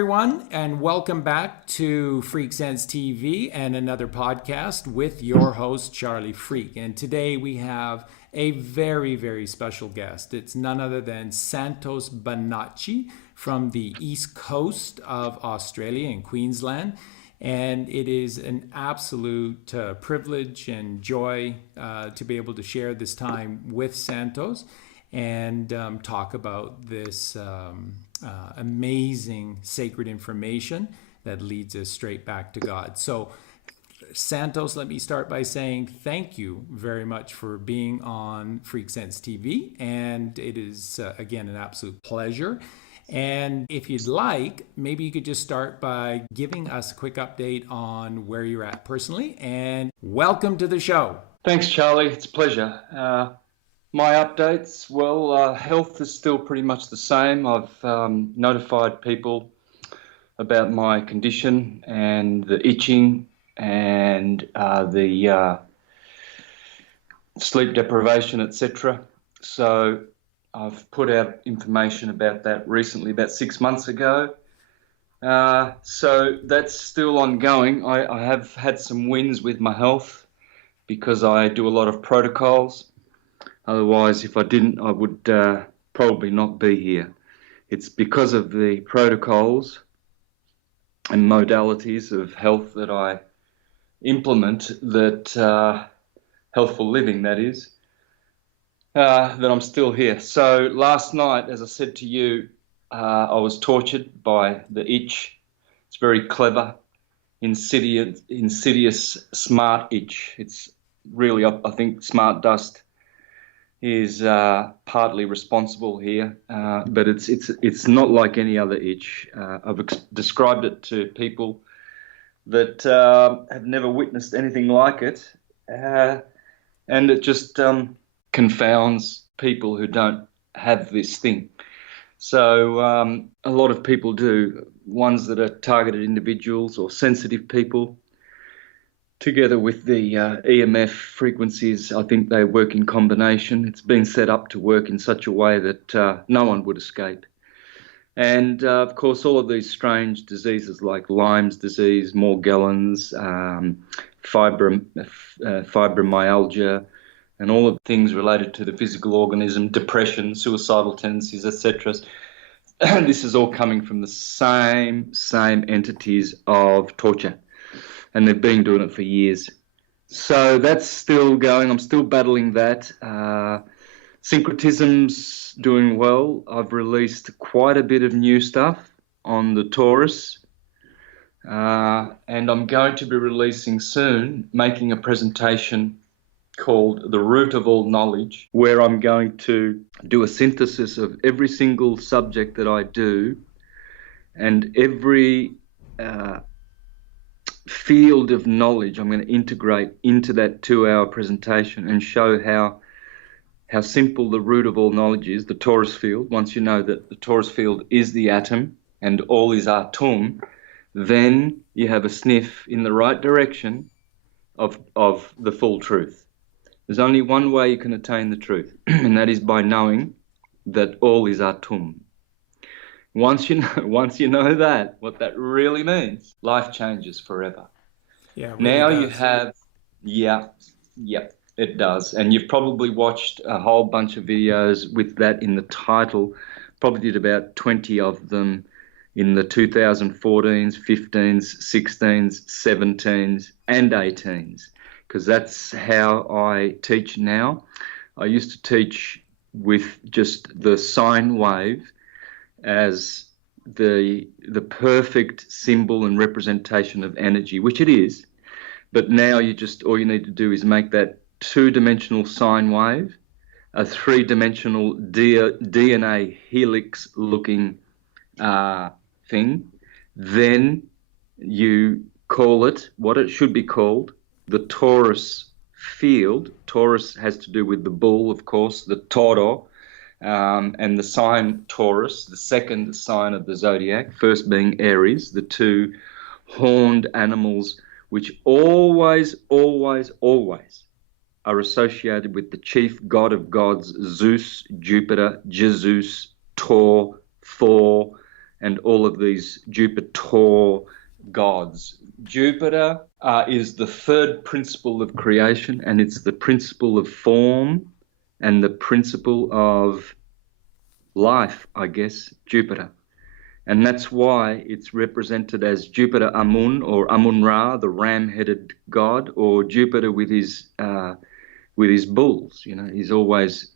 everyone, and welcome back to FreakSense TV and another podcast with your host, Charlie Freak. And today we have a very, very special guest. It's none other than Santos bonacci from the east coast of Australia in Queensland. And it is an absolute privilege and joy to be able to share this time with Santos and talk about this amazing sacred information that leads us straight back to God. So, Santos, let me start by saying thank you very much for being on FreakSense TV. And it is, again, an absolute pleasure. And if you'd like, maybe you could just start by giving us a quick update on where you're at personally. And welcome to the show. Thanks, Charlie. It's a pleasure. My updates, well, health is still pretty much the same. I've notified people about my condition and the itching and the sleep deprivation, etc. So I've put out information about that recently, about 6 months ago. So that's still ongoing. I have had some wins with my health because I do a lot of protocols. Otherwise, if I didn't, I would probably not be here. It's because of the protocols and modalities of health that I implement, that healthful living, that is, that I'm still here. So last night, as I said to you, I was tortured by the itch. It's very clever, insidious smart itch. It's really, I think, smart dust is partly responsible here, but it's not like any other itch. I've described it to people that have never witnessed anything like it, and it just confounds people who don't have this thing. So a lot of people do, ones that are targeted individuals or sensitive people. Together with the EMF frequencies, I think they work in combination. It's been set up to work in such a way that no one would escape. And, of course, all of these strange diseases like Lyme's disease, Morgellons, fibromyalgia, and all of the things related to the physical organism, depression, suicidal tendencies, etc. This is all coming from the same entities of torture. And they've been doing it for years. So that's still going. I'm still battling that. Syncretism's doing well. I've released quite a bit of new stuff on the torus. And I'm going to be releasing soon, making a presentation called The Root of All Knowledge, where I'm going to do a synthesis of every single subject that I do and every field of knowledge I'm going to integrate into that 2-hour presentation and show how simple the root of all knowledge is, the torus field. Once you know that the torus field is the atom and all is atum, then you have a sniff in the right direction of the full truth. There's only one way you can attain the truth, and that is by knowing that all is atum. Once you know that, what that really means, life changes forever. Yeah, it really Now does. you have, yeah, it does. And you've probably watched a whole bunch of videos with that in the title. Probably did about 20 of them in the 2014s, 15s, 16s, 17s, and 18s, because that's how I teach now. I used to teach with just the sine wave as the perfect symbol and representation of energy, which it is. But now all you need to do is make that 2-dimensional sine wave a 3-dimensional DNA helix looking thing. Then you call it what it should be called, the torus field. Torus has to do with the bull, of course, the toro. And the sign Taurus, the second sign of the zodiac, first being Aries, the 2 horned animals which always are associated with the chief god of gods, Zeus, Jupiter, Jesus, Thor, and all of these Jupiter gods. Jupiter is the third principle of creation, and it's the principle of form and the principle of life, I guess, Jupiter. And that's why it's represented as Jupiter Amun or Amun-Ra, the ram-headed god, or Jupiter with his bulls. You know, he's always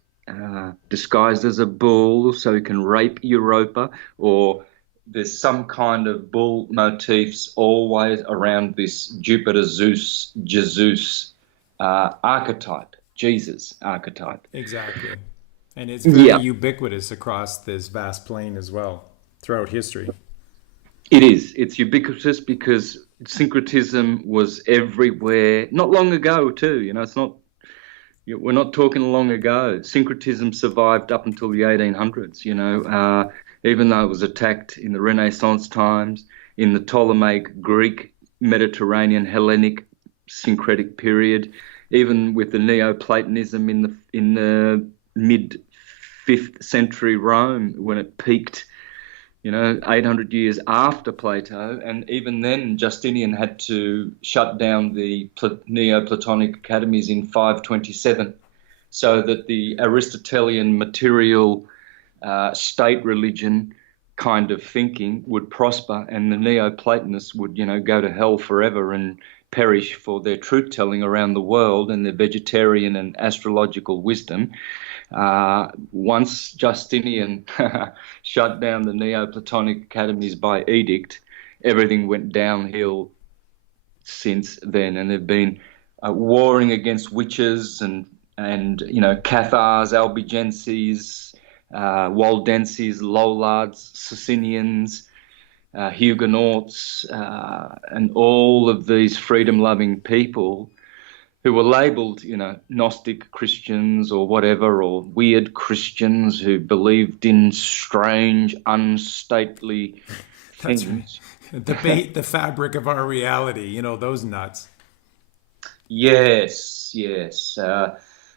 disguised as a bull so he can rape Europa, or there's some kind of bull motifs always around this Jupiter, Zeus, Jesus archetype, Jesus archetype. Exactly. And it's very ubiquitous across this vast plain as well, throughout history. It is. It's ubiquitous because syncretism was everywhere, not long ago too. You know, it's not, we're not talking long ago. Syncretism survived up until the 1800s, you know, even though it was attacked in the Renaissance times, in the Ptolemaic, Greek, Mediterranean, Hellenic, syncretic period, even with the Neoplatonism in the mid-5th century Rome when it peaked, you know, 800 years after Plato. And even then, Justinian had to shut down the Neoplatonic academies in 527 so that the Aristotelian material state religion kind of thinking would prosper, and the Neoplatonists would, you know, go to hell forever and perish for their truth-telling around the world and their vegetarian and astrological wisdom. Once Justinian shut down the Neoplatonic academies by edict, everything went downhill since then, and they've been warring against witches and you know, Cathars, Albigenses, Waldenses, Lollards, Socinians, Huguenots, and all of these freedom-loving people who were labelled, you know, Gnostic Christians or whatever, or weird Christians who believed in strange, unstately things. That's right. Debate the fabric of our reality, you know, those nuts. Yes, yes.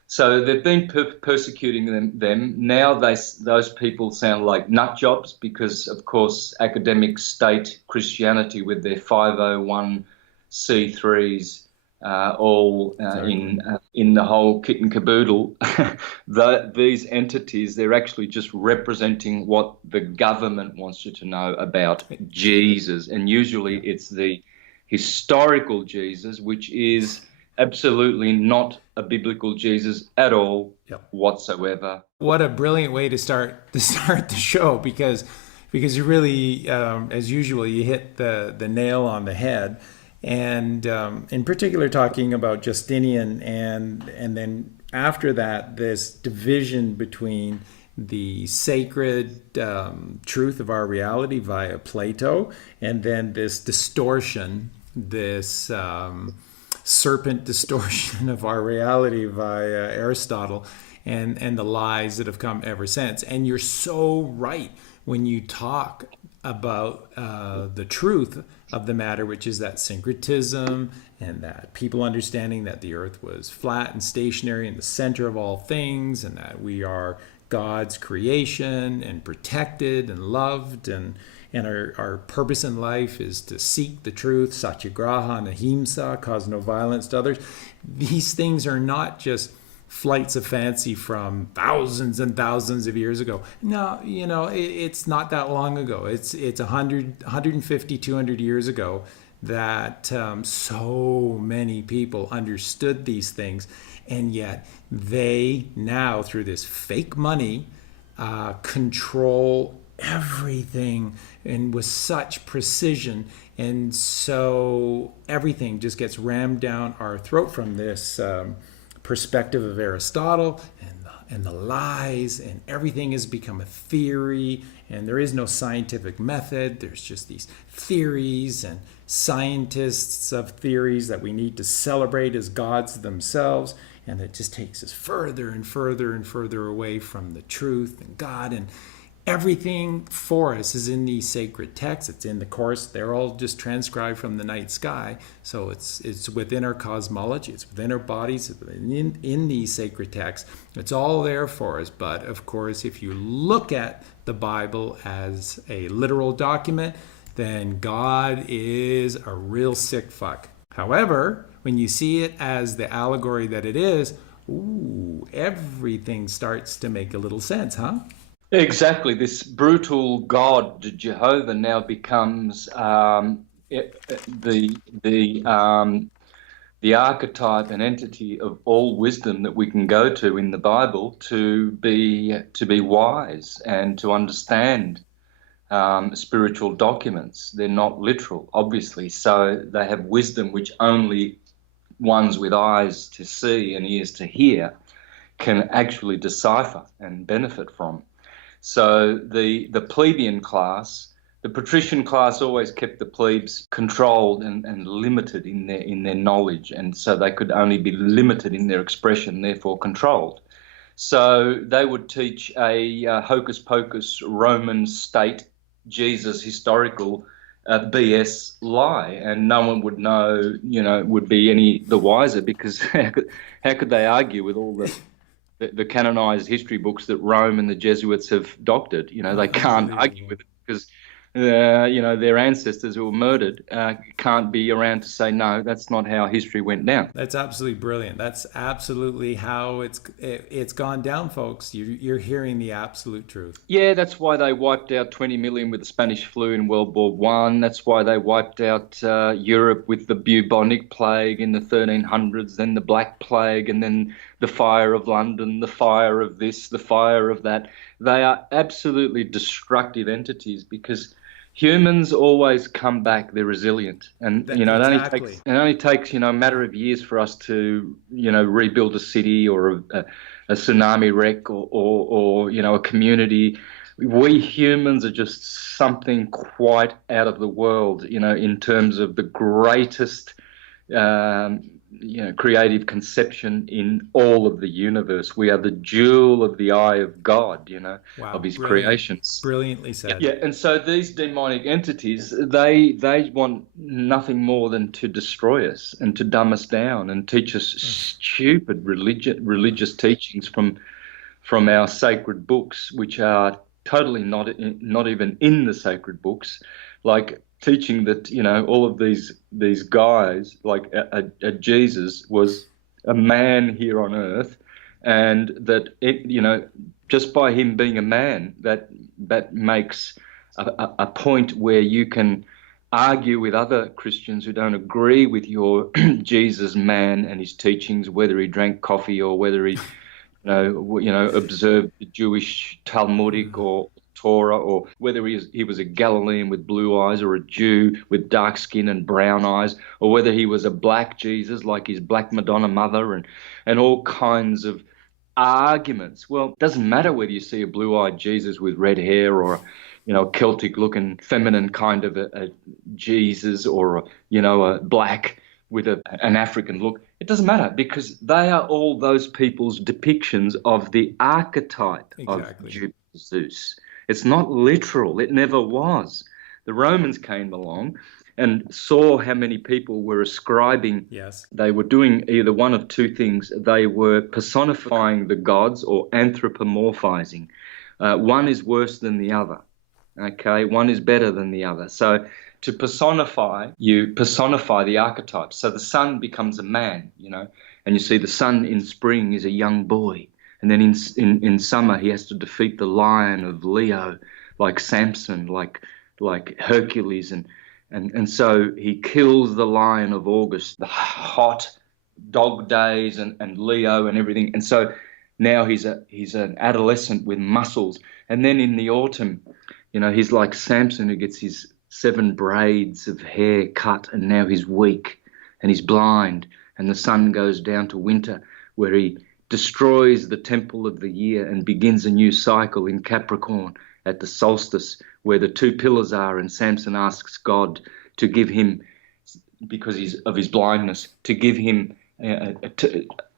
So they've been persecuting them. Now those people sound like nut jobs because, of course, academic state Christianity with their 501c3s all in the whole kit and caboodle. These entities, they're actually just representing what the government wants you to know about Jesus. And usually it's the historical Jesus, which is absolutely not a biblical Jesus at all whatsoever. What a brilliant way to start the show, because you really, as usual, you hit the nail on the head. And in particular, talking about Justinian, and then after that, this division between the sacred truth of our reality via Plato, and then this distortion, this serpent distortion of our reality via Aristotle, and the lies that have come ever since. And you're so right when you talk about the truth of the matter, which is that syncretism, and that people understanding that the earth was flat and stationary in the center of all things, and that we are God's creation and protected and loved, and our purpose in life is to seek the truth, satyagraha and ahimsa, cause no violence to others. These things are not just flights of fancy from thousands and thousands of years ago. No, you know, it's not that long ago. It's 100, 150, 200 years ago that so many people understood these things. And yet they now, through this fake money, control everything, and with such precision. And so everything just gets rammed down our throat from this perspective of Aristotle, and the lies, and everything has become a theory, and there is no scientific method. There's just these theories and scientists of theories that we need to celebrate as gods themselves, and it just takes us further and further and further away from the truth and God. everything for us is in these sacred texts. It's in the course. They're all just transcribed from the night sky. So it's within our cosmology. It's within our bodies. It's in these sacred texts. It's all there for us. But of course, if you look at the Bible as a literal document, then God is a real sick fuck. However, when you see it as the allegory that it is, ooh, everything starts to make a little sense, huh? Exactly. This brutal God, Jehovah, now becomes the archetype and entity of all wisdom that we can go to in the Bible to be wise and to understand spiritual documents. They're not literal, obviously, so they have wisdom which only ones with eyes to see and ears to hear can actually decipher and benefit from. So the plebeian class, the patrician class, always kept the plebes controlled and limited in their knowledge, and so they could only be limited in their expression, therefore controlled. So they would teach a hocus pocus Roman state Jesus historical BS lie, and no one would know, would be any the wiser, because how could they argue with all the canonized history books that Rome and the Jesuits have doctored? They can't argue with it because their ancestors who were murdered can't be around to say, no, that's not how history went down. That's absolutely brilliant. That's absolutely how it's gone down, folks. You're hearing the absolute truth. Yeah, that's why they wiped out 20 million with the Spanish flu in World War One. That's why they wiped out Europe with the bubonic plague in the 1300s, then the Black Plague, and then the fire of London, the fire of this, the fire of that. They are absolutely destructive entities because humans always come back. They're resilient, and it only takes a matter of years for us to rebuild a city or a tsunami wreck or a community. We humans are just something quite out of the world, in terms of the greatest creative conception in all of the universe. We are the jewel of the eye of God, Wow, of his creations. Brilliantly said. Yeah, and so these demonic entities, they want nothing more than to destroy us and to dumb us down and teach us stupid religious teachings from our sacred books, which are totally not even in the sacred books, like teaching that all of these guys, like a Jesus was a man here on earth, and that just by him being a man, that makes a point where you can argue with other Christians who don't agree with your Jesus man and his teachings, whether he drank coffee or whether he observed the Jewish Talmudic or Torah, or whether he was a Galilean with blue eyes or a Jew with dark skin and brown eyes, or whether he was a black Jesus like his black Madonna mother, and all kinds of arguments. Well, it doesn't matter whether you see a blue-eyed Jesus with red hair or a Celtic-looking feminine kind of a Jesus, or a black with an African look. It doesn't matter, because they are all those people's depictions of the archetype of Jupiter Zeus. It's not literal. It never was. The Romans came along and saw how many people were ascribing. Yes. They were doing either one of two things. They were personifying the gods or anthropomorphizing. One is worse than the other. Okay, one is better than the other. So to personify, you personify the archetype. So the sun becomes a man, and you see the sun in spring is a young boy. And then in summer, he has to defeat the lion of Leo, like Samson, like Hercules. And so he kills the lion of August, the hot dog days and Leo and everything. And so now he's an adolescent with muscles. And then in the autumn, he's like Samson, who gets his 7 braids of hair cut, and now he's weak and he's blind. And the sun goes down to winter, where he destroys the temple of the year and begins a new cycle in Capricorn at the solstice, where the 2 pillars are, and Samson asks God to give him, because of his blindness, to give him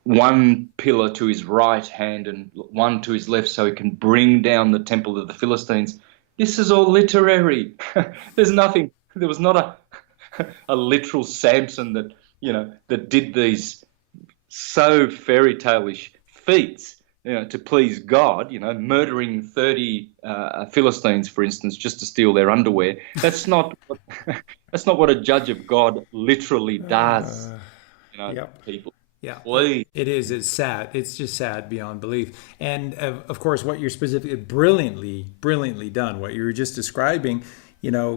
one pillar to his right hand and one to his left so he can bring down the temple of the Philistines. This is all literary. There was not a literal Samson that, that did these so fairy tale-ish feats, to please God, murdering 30 Philistines, for instance, just to steal their underwear. That's not what a judge of God literally does, Yep. people. Yeah, Please. it is. It's sad. It's just sad beyond belief. And of course, what you're specifically brilliantly done, what you were just describing,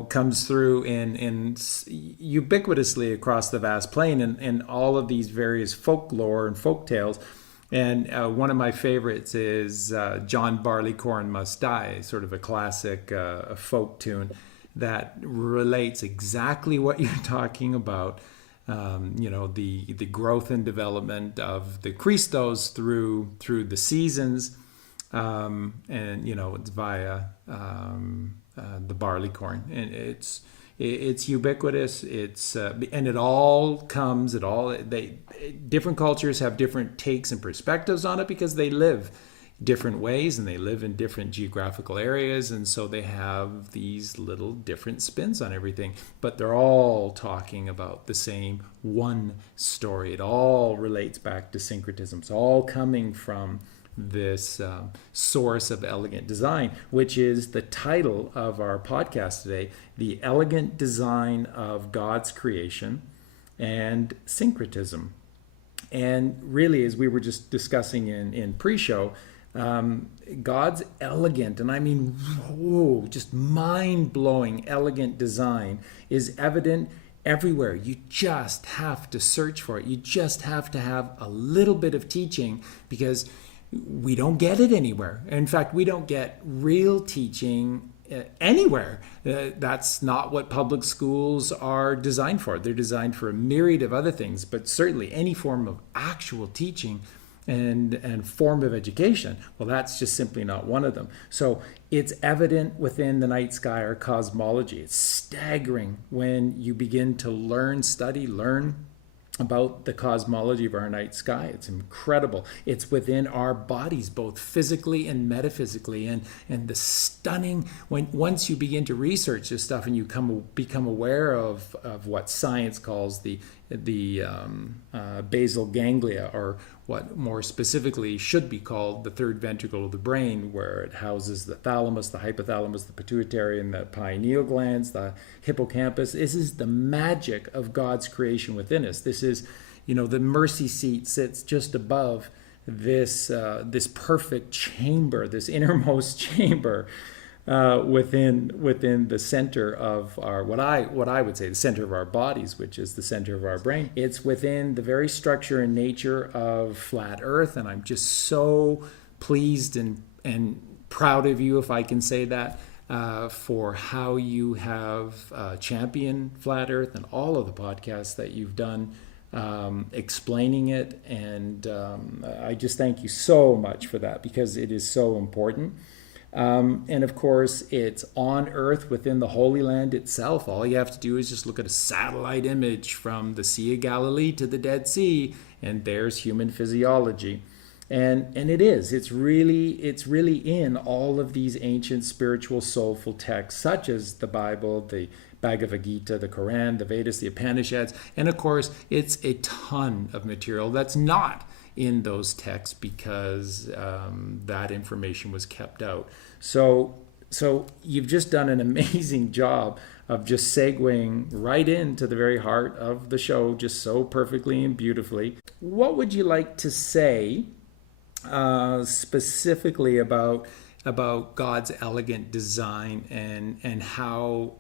comes through in ubiquitously across the vast plain and all of these various folklore and folk tales. And one of my favorites is John Barleycorn Must Die, sort of a classic folk tune that relates exactly what you're talking about. The growth and development of the Christos through the seasons, and it's via the barleycorn, and it's ubiquitous. It's and it all comes. Different cultures have different takes and perspectives on it because they live different ways and they live in different geographical areas, and so they have these little different spins on everything, but they're all talking about the same one story. It all relates back to syncretism. It's all coming from this source of elegant design, which is the title of our podcast today: The Elegant Design of God's Creation and Syncretism. And really, as we were just discussing in pre-show, God's elegant, and I mean, just mind-blowing elegant design is evident everywhere. You just have to search for it. You just have to have a little bit of teaching, because we don't get it anywhere. In fact, we don't get real teaching anywhere. That's not what public schools are designed for. They're designed for a myriad of other things, but certainly any form of actual teaching and form of education, well, that's just simply not one of them. So it's evident within the night sky or cosmology. It's staggering when you begin to learn about the cosmology of our night sky. It's incredible. It's within our bodies, both physically and metaphysically, and the stunning, once you begin to research this stuff and you become aware of what science calls the basal ganglia, or what more specifically should be called the third ventricle of the brain, where it houses the thalamus, the hypothalamus, the pituitary, and the pineal glands, the hippocampus. This is the magic of God's creation within us. This is, the mercy seat sits just above this perfect chamber, this innermost chamber within the center of our, what I would say, the center of our bodies, which is the center of our brain. It's within the very structure and nature of flat Earth, and I'm just so pleased and proud of you, if I can say that, for how you have championed flat Earth and all of the podcasts that you've done explaining it, and I just thank you so much for that, because it is so important. And of course, it's on Earth within the Holy Land itself. All you have to do is just look at a satellite image from the Sea of Galilee to the Dead Sea, and there's human physiology. And it's really in all of these ancient spiritual soulful texts, such as the Bible, the Bhagavad Gita, the Quran, the Vedas, the Upanishads, and of course, it's a ton of material that's not in those texts, because that information was kept out. So you've just done an amazing job of just segueing right into the very heart of the show, just so perfectly and beautifully. What would you like to say specifically about God's elegant design and how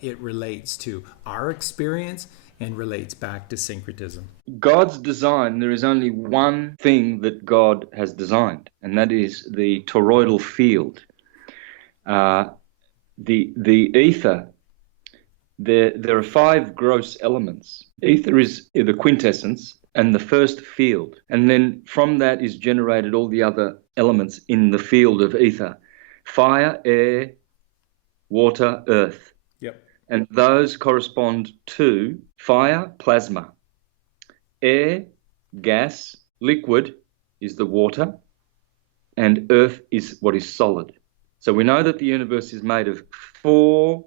it relates to our experience and relates back to syncretism? God's design, there is only one thing that God has designed, and that is the toroidal field. The ether, there are 5 gross elements. Ether is the quintessence and the first field, and then from that is generated all the other elements in the field of ether: fire, air, water, earth. Yep. And those correspond to fire, plasma; air, gas; liquid is the water, and earth is what is solid. So we know that the universe is made of four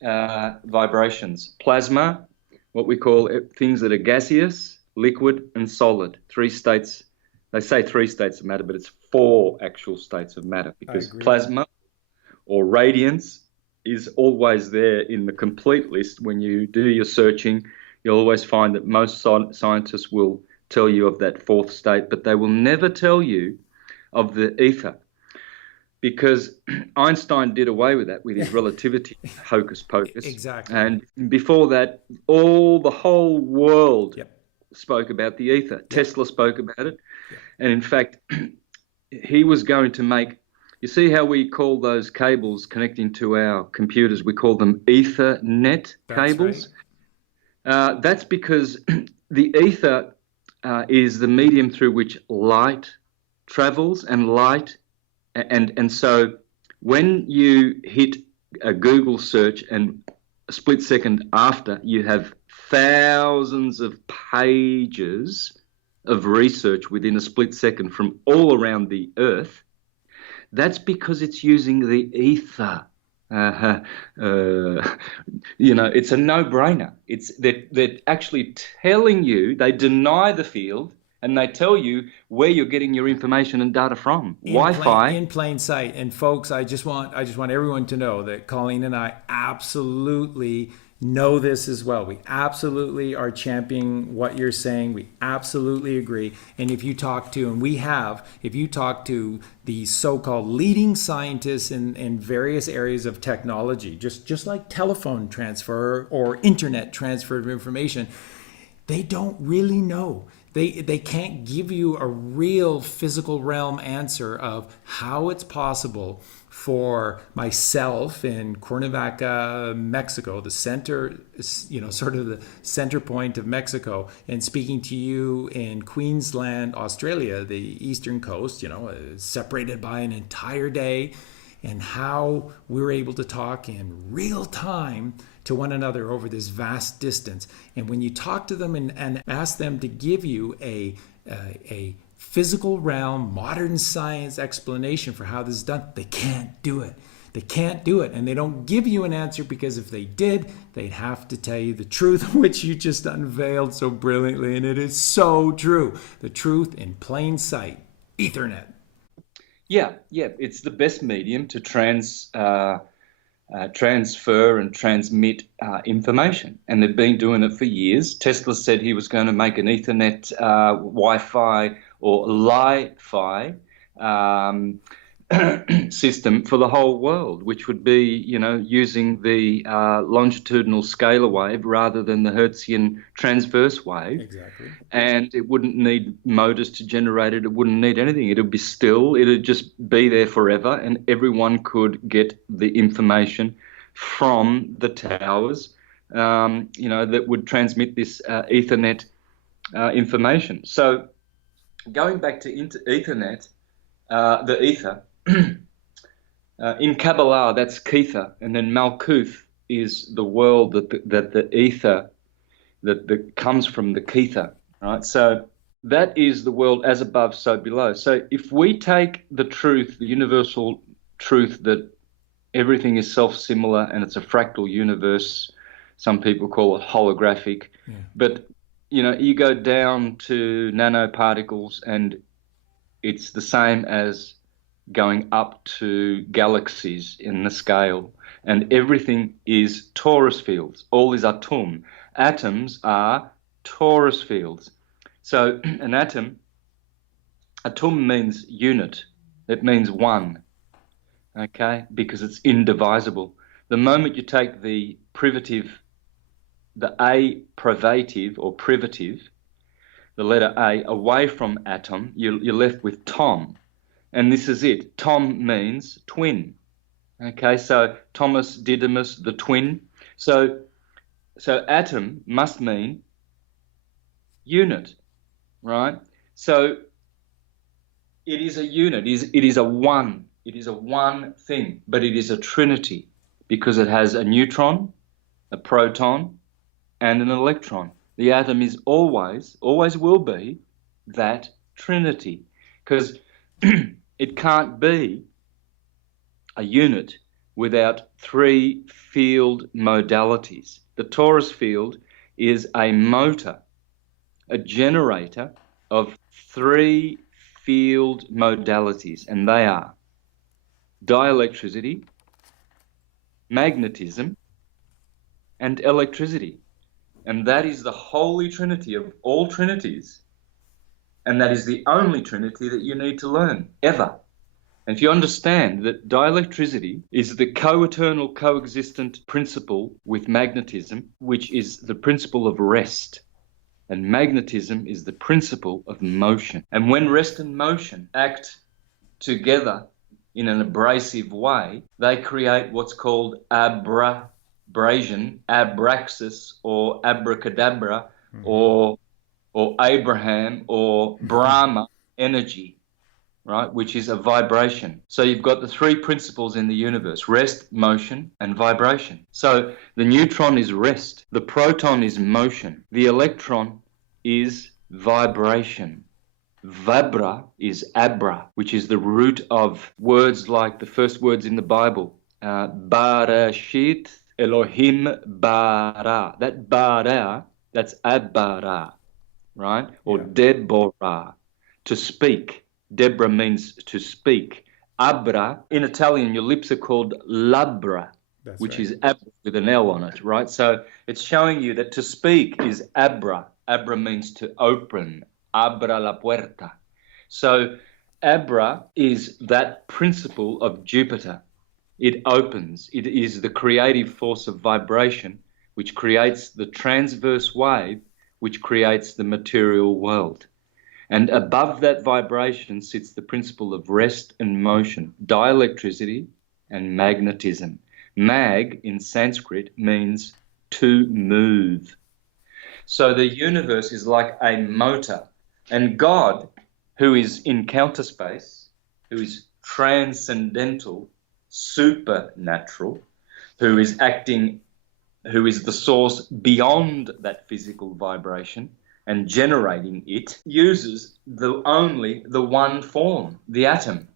vibrations: plasma, what we call things that are gaseous, liquid, and solid. Three states. They say three states of matter, but it's four actual states of matter, because plasma or radiance is always there in the complete list. When you do your searching, you'll always find that most scientists will tell you of that fourth state, but they will never tell you of the ether, because Einstein did away with that with his relativity hocus pocus. Exactly. And before that, the whole world spoke about the ether. Tesla spoke about it. And in fact, he was going to make, you see how we call those cables connecting to our computers, we call them Ethernet cables? Right. That's because the ether is the medium through which light travels, and so when you hit a Google search and a split second after, you have thousands of pages of research within a split second from all around the earth. That's because it's using the ether. It's a no-brainer. They're actually telling you, they deny the field, and they tell you where you're getting your information and data from. Wi-Fi in plain sight. And folks, I just want everyone to know that Colleen and I absolutely know this as well. We absolutely are championing what you're saying. We absolutely agree. And if you talk to the so-called leading scientists in various areas of technology, just like telephone transfer or internet transfer of information, they don't really know. They can't give you a real physical realm answer of how it's possible for myself in Cuernavaca, Mexico, the center, sort of the center point of Mexico, and speaking to you in Queensland, Australia, the eastern coast, separated by an entire day, and how we're able to talk in real time to one another over this vast distance. And when you talk to them and ask them to give you a physical realm, modern science explanation for how this is done, they can't do it. They can't do it. And they don't give you an answer, because if they did, they'd have to tell you the truth, which you just unveiled so brilliantly. And it is so true. The truth in plain sight. Ethernet. Yeah. It's the best medium to transfer and transmit information, and they've been doing it for years. Tesla said he was going to make an Ethernet Wi-Fi or Li-Fi system for the whole world, which would be, using the longitudinal scalar wave rather than the Hertzian transverse wave. Exactly. And it wouldn't need motors to generate it. It wouldn't need anything. It'd be still. It'd just be there forever, and everyone could get the information from the towers, that would transmit this Ethernet information. So going back to Ethernet, the ether, in Kabbalah, that's Kether, and then Malkuth is the world that the ether that comes from the Kether, right? So that is the world as above, so below. So if we take the truth, the universal truth that everything is self-similar and it's a fractal universe, some people call it holographic, but you go down to nanoparticles and it's the same as going up to galaxies in the scale, and everything is torus fields. All is atom. Atoms are torus fields. So an atom means unit. It means one, okay, because it's indivisible. The moment you take the privative, the A privative or privative, the letter A, away from atom, you're left with Tom. And this is it. Tom means twin. Okay, so Thomas Didymus, the twin. So atom must mean unit, right? So it is a unit. It is a one. It is a one thing, but it is a trinity because it has a neutron, a proton, and an electron. The atom is always will be, that trinity, because it can't be a unit without three field modalities. The torus field is a motor, a generator of three field modalities, and they are dielectricity, magnetism, and electricity. And that is the holy trinity of all trinities. And that is the only trinity that you need to learn, ever. And if you understand that dielectricity is the co-eternal, coexistent principle with magnetism, which is the principle of rest, and magnetism is the principle of motion. And when rest and motion act together in an abrasive way, they create what's called abrasion, abraxas, or abracadabra, or Abraham, or Brahma energy, right, which is a vibration. So you've got the three principles in the universe: rest, motion, and vibration. So the neutron is rest, the proton is motion, the electron is vibration. Vabra is abra, which is the root of words like the first words in the Bible. Barashit Elohim bara. That bara, that's abara, right? Or Deborah, to speak. Deborah means to speak. Abra, in Italian, your lips are called labra, which is abra with an L on it, right? So it's showing you that to speak is abra. Abra means to open. Abra la puerta. So Abra is that principle of Jupiter. It opens. It is the creative force of vibration, which creates the transverse wave, which creates the material world. And above that vibration sits the principle of rest and motion, dielectricity and magnetism. Mag in Sanskrit means to move. So the universe is like a motor. And God, who is in counter space, who is transcendental, supernatural, who is acting, who is the source beyond that physical vibration and generating it, uses only the one form, the atom.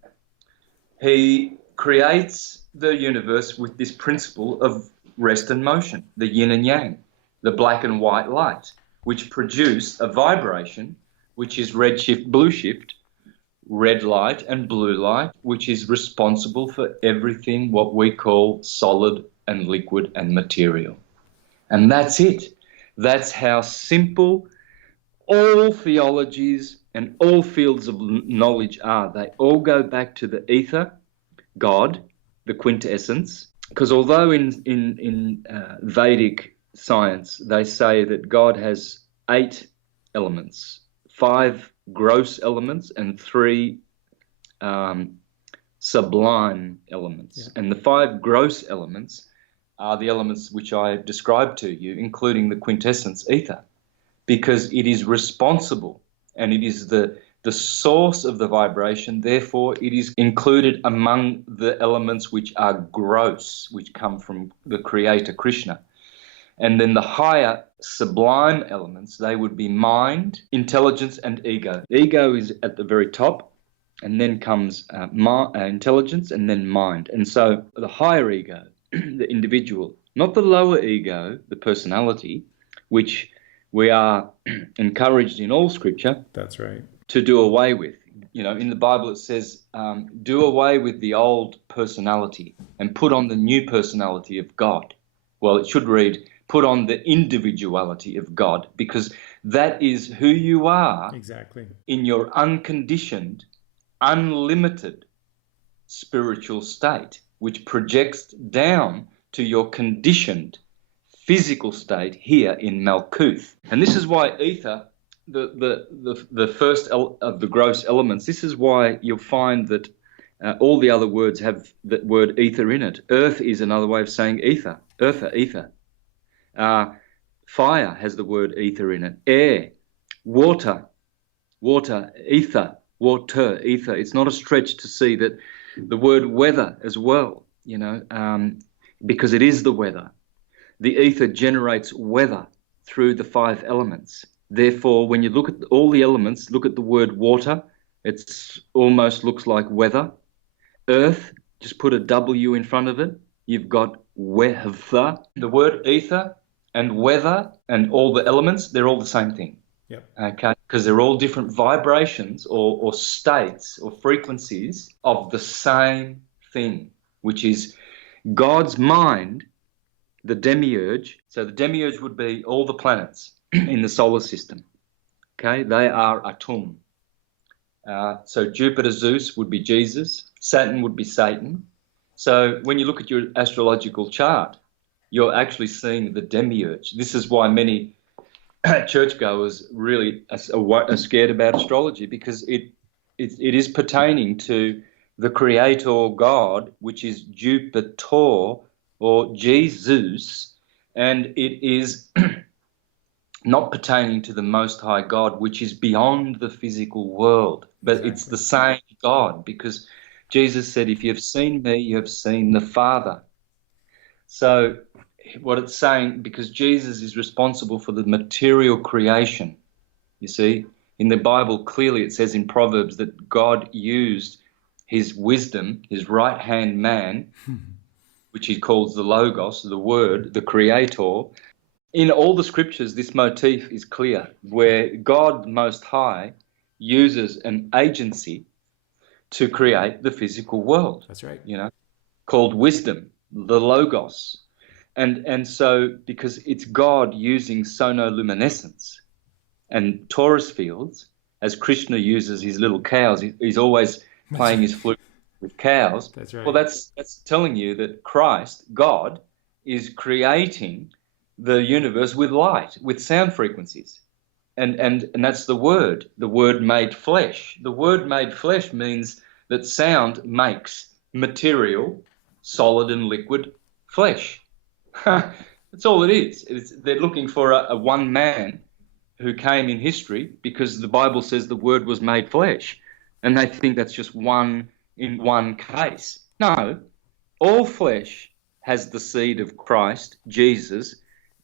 He creates the universe with this principle of rest and motion, the yin and yang, the black and white light, which produce a vibration, which is red shift, blue shift, red light and blue light, which is responsible for everything what we call solid and liquid and material. And that's it. That's how simple all theologies and all fields of knowledge are. They all go back to the ether, God, the quintessence. Because although in Vedic science they say that God has 8 elements, 5 gross elements and 3 sublime elements. Yeah. And the 5 gross elements are the elements which I described to you, including the quintessence ether, because it is responsible and it is the source of the vibration. Therefore, it is included among the elements which are gross, which come from the creator Krishna. And then the higher sublime elements, they would be mind, intelligence, and ego. Ego is at the very top, and then comes intelligence, and then mind. And so the higher ego, the individual, not the lower ego, the personality, which we are encouraged in all scripture. That's right. To do away with. You know, in the Bible it says, do away with the old personality and put on the new personality of God. Well, it should read, put on the individuality of God, because that is who you are. Exactly. In your unconditioned, unlimited spiritual state, which projects down to your conditioned physical state here in Malkuth. And this is why ether, the first of the gross elements, this is why you'll find that all the other words have that word ether in it. Earth is another way of saying ether, ether. Fire has the word ether in it. Air, water, ether, water, ether. It's not a stretch to see that the word weather as well, you know, because it is the weather. The ether generates weather through the 5 elements. Therefore, when you look at all the elements, look at the word water, it almost looks like weather. Earth, just put a W in front of it. You've got weather. The word ether and weather and all the elements, they're all the same thing. Yep. Okay, because they're all different vibrations or states or frequencies of the same thing, which is God's mind, the demiurge. So the demiurge would be all the planets in the solar system. Okay, they are Atum. So Jupiter, Zeus would be Jesus. Saturn would be Satan. So when you look at your astrological chart, you're actually seeing the demiurge. This is why many churchgoers really are scared about astrology, because it is pertaining to the creator God, which is Jupiter or Jesus, and it is not pertaining to the Most High God, which is beyond the physical world. But exactly. It's the same God, because Jesus said, if you have seen me, you have seen the Father. So what it's saying, because Jesus is responsible for the material creation, you see, in the Bible, clearly it says in Proverbs that God used his wisdom, his right-hand man, which he calls the Logos, the Word, the Creator. In all the scriptures, this motif is clear, where God Most High uses an agency to create the physical world. That's right. You know, called wisdom, the Logos. And so, because it's God using sonoluminescence and torus fields, as Krishna uses his little cows, he's always playing his flute with cows. That's right. Well, that's telling you that Christ, God, is creating the universe with light, with sound frequencies. And that's the Word made flesh. The Word made flesh means that sound makes material, solid and liquid flesh. That's all it is. They're looking for a one man who came in history, because the Bible says the Word was made flesh, and they think that's just one in one case. No, all flesh has the seed of Christ, Jesus,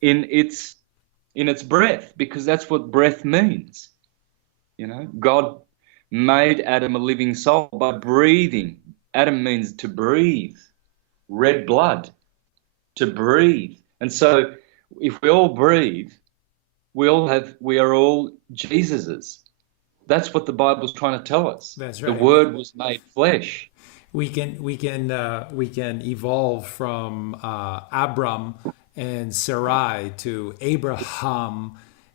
in its breath, because that's what breath means. You know, God made Adam a living soul by breathing. Adam means to breathe, red blood, to breathe. And so if we all breathe, we are all Jesuses. That's what the Bible's trying to tell us. That's right. The Word was made flesh. We can evolve from Abram and Sarai to Abraham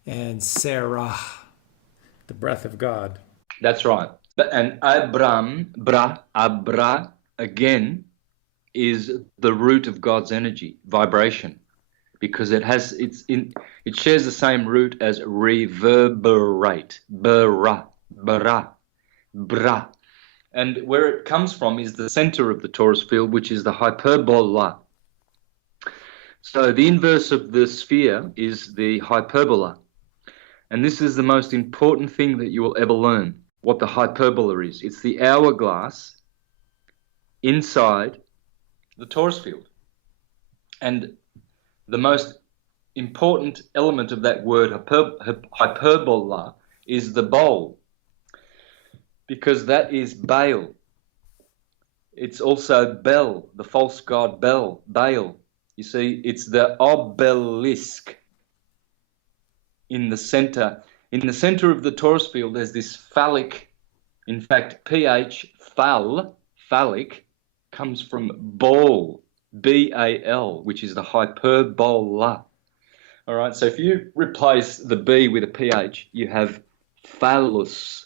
and Sarah, the breath of God. That's right. And Abra, again, is the root of God's energy, vibration, because it shares the same root as reverberate, bra. And where it comes from is the center of the torus field, which is the hyperbola. So the inverse of the sphere is the hyperbola. And this is the most important thing that you will ever learn, what the hyperbola is. It's the hourglass inside the torus field. And the most important element of that word, hyperbola, is the bowl, because that is Baal. It's also Bel, the false god Baal. You see, it's the obelisk in the center. In the center of the torus field, there's this phallic, in fact, phallic, comes from ball, B-A-L, which is the hyperbola. All right, so if you replace the B with a PH, you have phallus,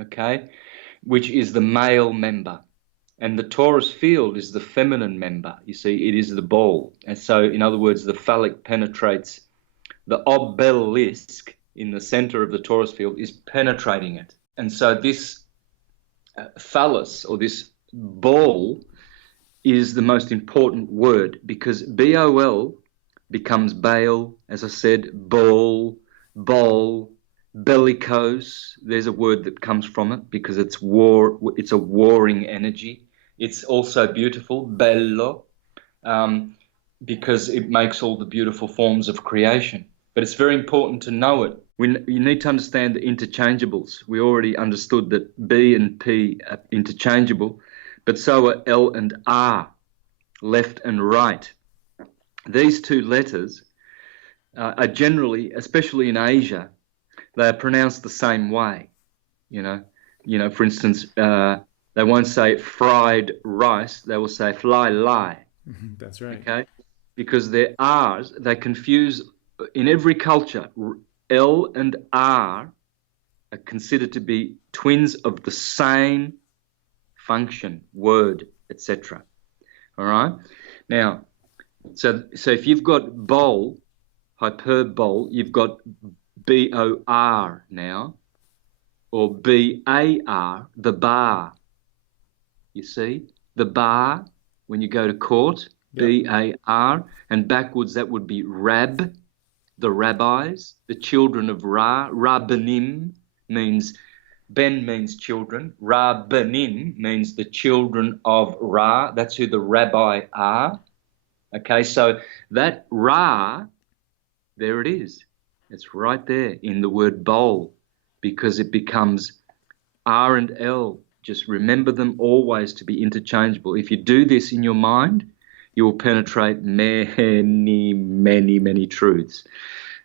okay, which is the male member. And the torus field is the feminine member. You see, it is the ball. And so, in other words, the phallic penetrates the obelisk in the center of the torus field, is penetrating it. And so this phallus, or this ball, is the most important word, because B-O-L becomes Baal, as I said, ball, bowl, bellicose. There's a word that comes from it because it's war. It's a warring energy. It's also beautiful, bello, because it makes all the beautiful forms of creation. but it's very important to know it. You need to understand the interchangeables. We already understood that B and P are interchangeable, but so are L and R, left and right. These two letters are generally, especially in Asia, they are pronounced the same way. For instance, they won't say fried rice; they will say fly lie. That's right. Okay, because their R's, they confuse in every culture. L and R are considered to be twins of the same function, word, etc. All right. Now, so if you've got bowl, hyperbole, you've got BOR now, or BAR, the bar. You see, the bar when you go to court, BAR, and backwards that would be Rab, the rabbis, the children of Ra. Rabbanim means, Ben means children. Rabbanim means the children of Ra. That's who the rabbi are. Okay, so that Ra, there it is. It's right there in the word bowl, because it becomes R and L. Just remember them always to be interchangeable. If you do this in your mind, you will penetrate many, many, many truths.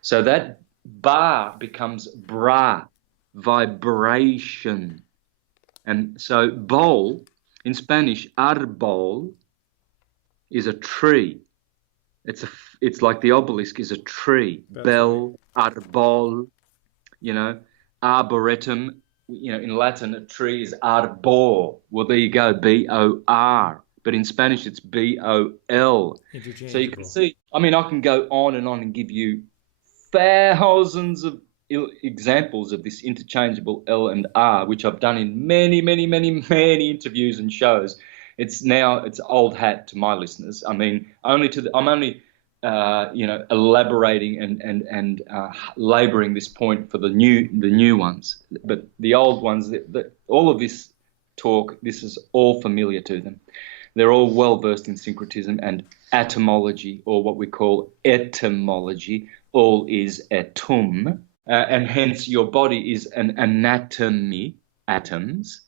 So that bar becomes bra, vibration. And so bowl, in Spanish, arbol, is a tree. It's like the obelisk is a tree. That's Bell, arbol, arboretum. In Latin, a tree is arbor. Well, there you go, B-O-R. But in Spanish, it's B-O-L. So you can see, I can go on and give you thousands of examples of this interchangeable L and R, which I've done in many, many, many, many interviews and shows. It's old hat to my listeners. I'm only elaborating and labouring this point for the new ones. But the old ones, all of this talk, this is all familiar to them. They're all well versed in syncretism and etymology, or what we call etymology. All is etum, and hence your body is an anatomy, atoms,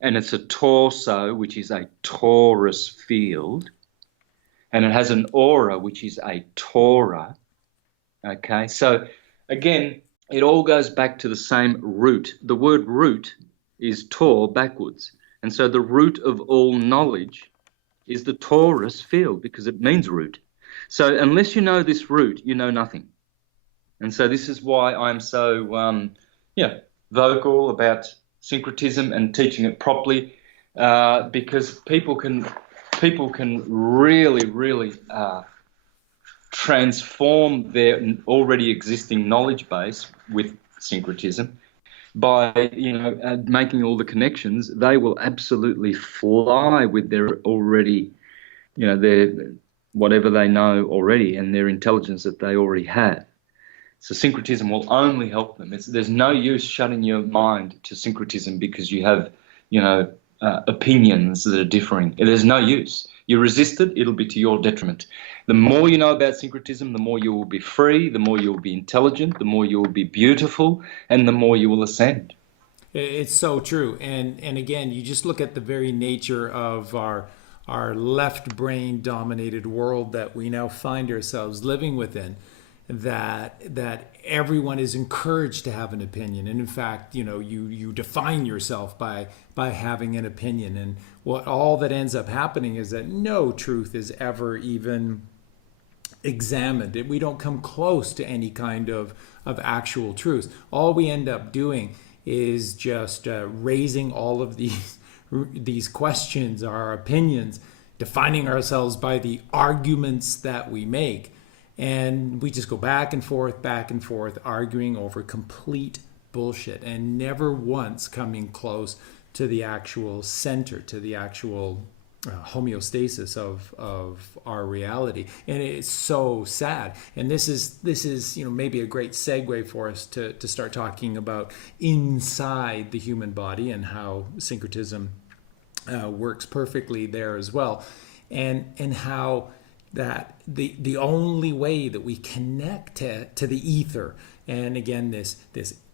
and it's a torso, which is a torus field, and it has an aura, which is a Torah. Okay, so again, it all goes back to the same root. The word root is tor backwards. And so the root of all knowledge is the torus field, because it means root. So unless you know this root, you know nothing. And so this is why I'm so vocal about syncretism and teaching it properly, because people can really, really transform their already existing knowledge base with syncretism by making all the connections. They will absolutely fly with their already, their whatever they know already and their intelligence that they already have. So syncretism will only help them. There's no use shutting your mind to syncretism because you have, opinions that are differing. There's no use. You resist it, it'll be to your detriment. The more you know about syncretism, the more you will be free, the more you will be intelligent, the more you will be beautiful, and the more you will ascend. It's so true. And again, you just look at the very nature of our left brain dominated world that we now find ourselves living within, that everyone is encouraged to have an opinion. And in fact, you define yourself by having an opinion. And what all that ends up happening is that no truth is ever even examined. We don't come close to any kind of actual truth. All we end up doing is just raising all of these questions, our opinions, defining ourselves by the arguments that we make. And we just go back and forth, arguing over complete bullshit and never once coming close to the actual center, to the actual homeostasis of our reality. And it's so sad. And this is maybe a great segue for us to start talking about inside the human body and how syncretism works perfectly there as well. And how that the only way that we connect to the ether, and again this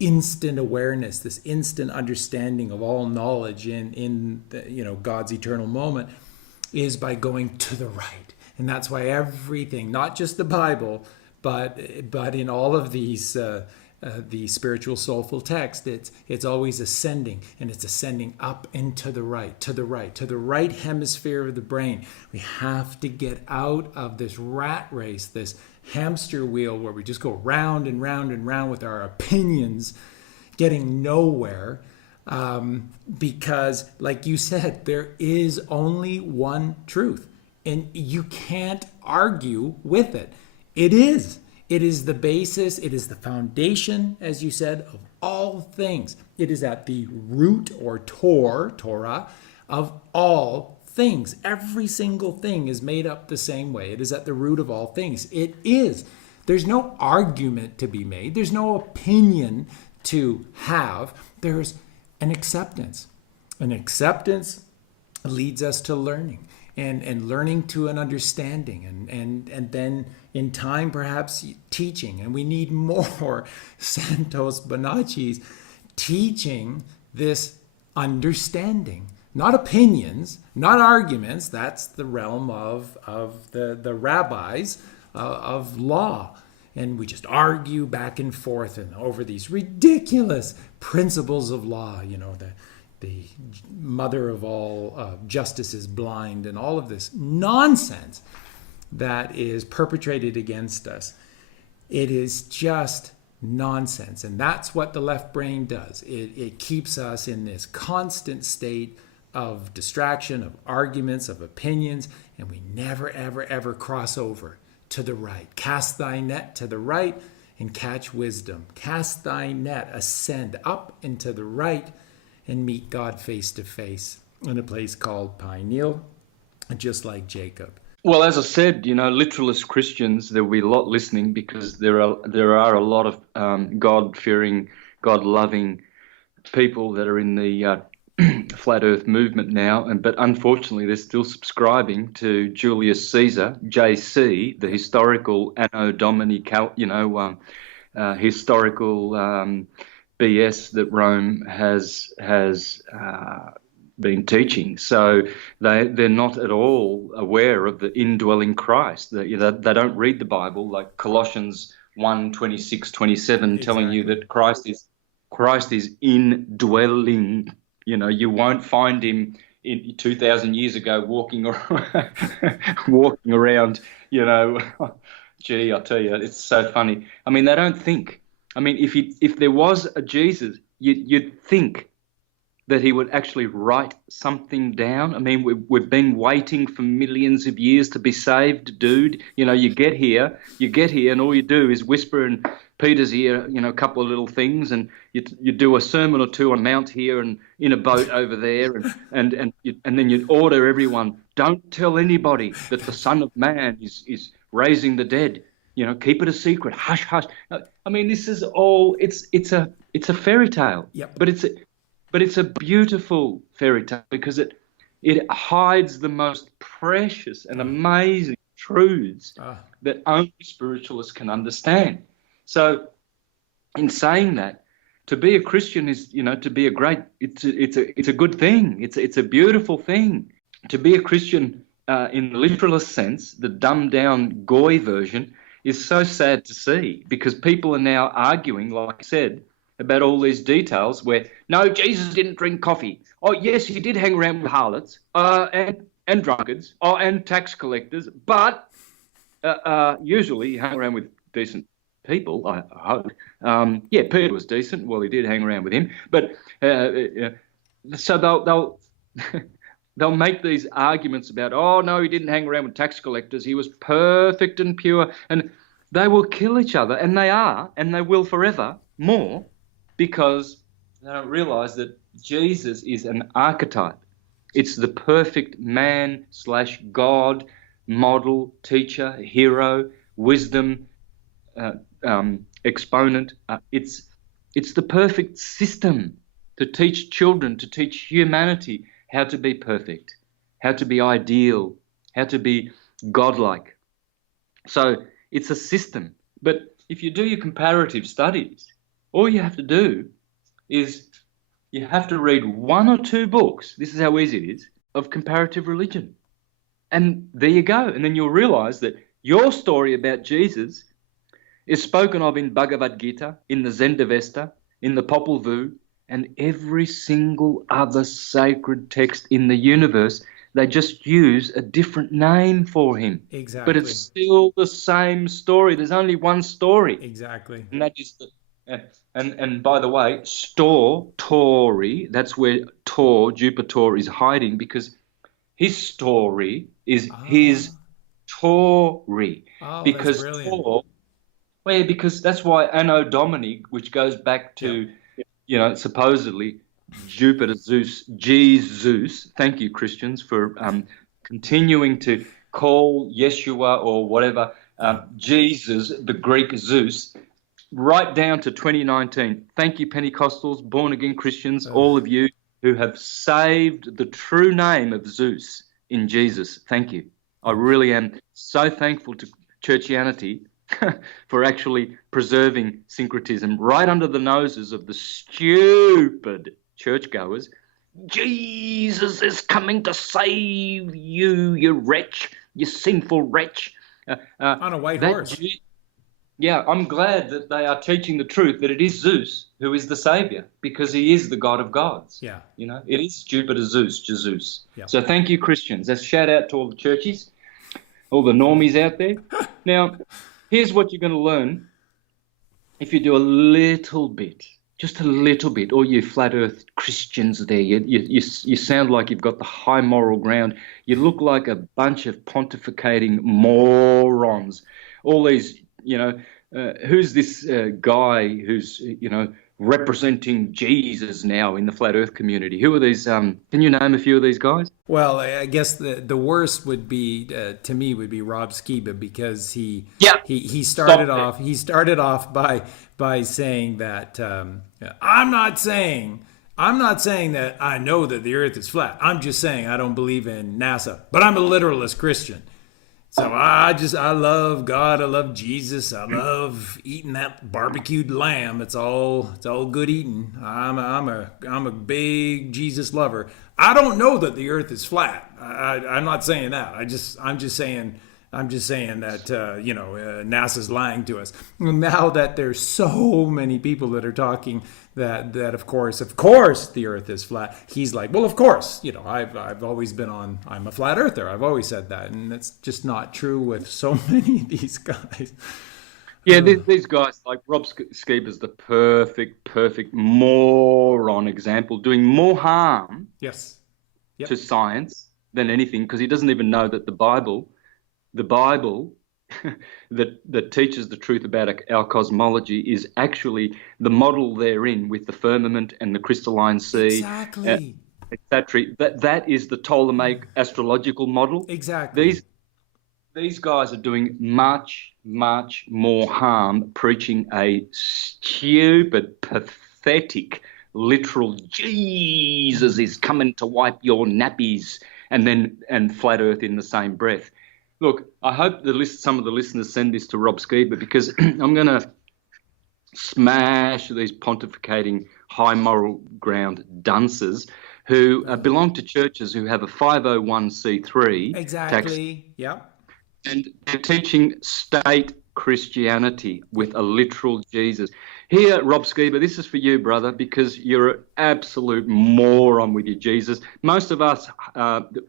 instant awareness, this instant understanding of all knowledge in the, God's eternal moment, is by going to the right. And that's why everything, not just the Bible, but in all of these the spiritual soulful text, it's always ascending, and it's ascending up and to the right, to the right, to the right hemisphere of the brain. We have to get out of this rat race, this hamster wheel where we just go round and round and round with our opinions, getting nowhere. Because, like you said, there is only one truth, and you can't argue with it. It is the basis, it is the foundation, as you said, of all things. It is at the root, or Torah, of all things. Every single thing is made up the same way. It is at the root of all things. It is. There's no argument to be made. There's no opinion to have. There's an acceptance. An acceptance leads us to learning, and learning to an understanding, and then in time perhaps teaching. And we need more Santos Bonacci's teaching this understanding, not opinions, not arguments. That's the realm of the rabbis of law. And we just argue back and forth and over these ridiculous principles of law, the mother of all justice is blind, and all of this nonsense that is perpetrated against us. It is just nonsense. And that's what the left brain does. It keeps us in this constant state of distraction, of arguments, of opinions, and we never, ever, ever cross over to the right. Cast thy net to the right and catch wisdom. Cast thy net, ascend up into the right, and meet God face to face in a place called pineal, just like Jacob. Well, as I said, literalist Christians, there will be a lot listening, because there are a lot of God-fearing, God-loving people that are in the flat Earth movement now, but unfortunately they're still subscribing to Julius Caesar, JC, the historical Anno Domini, historical BS that Rome has been teaching. So they're not at all aware of the indwelling Christ. They don't read the Bible, like Colossians 1:26-27, telling you that Christ is indwelling. You won't find him 2,000 years ago walking around. Gee, I'll tell you, it's so funny. I mean, they don't think. I mean, if there was a Jesus, you'd think that he would actually write something down. I mean, we've been waiting for millions of years to be saved, dude. You get here, and all you do is whisper in Peter's ear, a couple of little things, and you do a sermon or two on Mount here and in a boat over there, and then you order everyone, don't tell anybody that the Son of Man is raising the dead. Keep it a secret. Hush, hush. I mean, this is all. It's a fairy tale. Yep. But it's a beautiful fairy tale, because it hides the most precious and amazing truths that only spiritualists can understand. So, in saying that, to be a Christian is, to be a great. It's a good thing. It's a beautiful thing. To be a Christian in the literalist sense, the dumbed down goy version, is so sad to see, because people are now arguing, like I said, about all these details where, no, Jesus didn't drink coffee. Oh, yes, he did hang around with harlots and drunkards and tax collectors, but usually he hung around with decent people, I hope. Peter was decent. Well, he did hang around with him. But so they'll they'll make these arguments about, oh, no, he didn't hang around with tax collectors. He was perfect and pure. And they will kill each other, and they are, and they will forever more, because they don't realize that Jesus is an archetype. It's the perfect man / God, model, teacher, hero, wisdom, exponent. It's the perfect system to teach children, to teach humanity how to be perfect, how to be ideal, how to be godlike. So it's a system. But if you do your comparative studies, all you have to do is you have to read one or two books. This is how easy it is, of comparative religion. And there you go. And then you'll realize that your story about Jesus is spoken of in Bhagavad Gita, in the Zendavesta, in the Popol Vuh, and every single other sacred text in the universe. They just use a different name for him. Exactly. But it's still the same story. There's only one story. Exactly. And that is and by the way, Tori, that's where Jupiter is hiding, because his story is his Tory. Oh, Because that's brilliant. Tor, well, yeah, because that's why Anno Domini, which goes back to, supposedly Jupiter, Zeus, Jesus. Thank you, Christians, for continuing to call Yeshua or whatever Jesus, the Greek Zeus, right down to 2019. Thank you, Pentecostals, born-again Christians, all of you who have saved the true name of Zeus in Jesus. Thank you. I really am so thankful to churchianity for actually preserving syncretism right under the noses of the stupid churchgoers. Jesus is coming to save you, you wretch, you sinful wretch. On a white horse. Yeah, I'm glad that they are teaching the truth, that it is Zeus who is the savior, because he is the God of gods. Yeah. It is Jupiter, Zeus, Jesus. Yeah. So thank you, Christians. Let's shout out to all the churches, all the normies out there. Now, here's what you're going to learn if you do a little bit, just a little bit. All you flat earth Christians there, you sound like you've got the high moral ground. You look like a bunch of pontificating morons. All these, who's this guy who's, representing Jesus now in the flat earth community? Who are these? Can you name a few of these guys? Well, I guess the worst would be to me would be Rob Skiba, because he started off by saying that I'm not saying that I know that the earth is flat. I'm just saying I don't believe in NASA, but I'm a literalist Christian. So I love God. I love Jesus. I love eating that barbecued lamb. It's all good eating. I'm a big Jesus lover. I don't know that the earth is flat. I'm not saying that. I'm just saying that NASA's lying to us. Now that there's so many people that are talking that of course the earth is flat, he's like, well, of course, I've always been I'm a flat earther. I've always said that, and that's just not true with so many of these guys. Yeah, these guys, like Rob Skiba's the perfect moron example, doing more harm to science than anything, because he doesn't even know that the Bible that teaches the truth about our cosmology is actually the model therein, with the firmament and the crystalline sea. Exactly. Etc. That is the Ptolemaic astrological model. Exactly. These guys are doing much more harm preaching a stupid, pathetic, literal Jesus is coming to wipe your nappies and flat earth in the same breath. Look, I hope some of the listeners send this to Rob Skiba, because I'm going to smash these pontificating high moral ground dunces who belong to churches who have a 501c3 Exactly. Yeah. And they're teaching state Christianity with a literal Jesus. Here, Rob Skiba, this is for you, brother, because you're an absolute moron with your Jesus. Most of us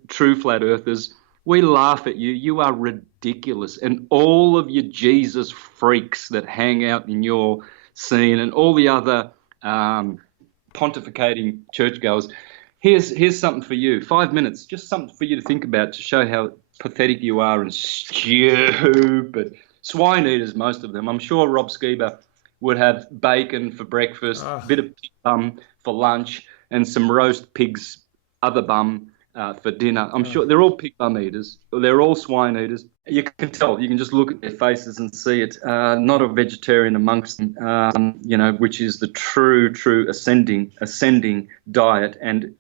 true flat earthers, we laugh at you. You are ridiculous. And all of your Jesus freaks that hang out in your scene, and all the other pontificating churchgoers, here's something for you. 5 minutes, just something for you to think about, to show how pathetic you are and stupid. Swine eaters, most of them. I'm sure Rob Skiba would have bacon for breakfast, a bit of pig bum for lunch, and some roast pig's other bum for dinner. I'm sure they're all pig bum eaters. They're all swine eaters. You can tell. You can just look at their faces and see it. Not a vegetarian amongst them, which is the true ascending diet. And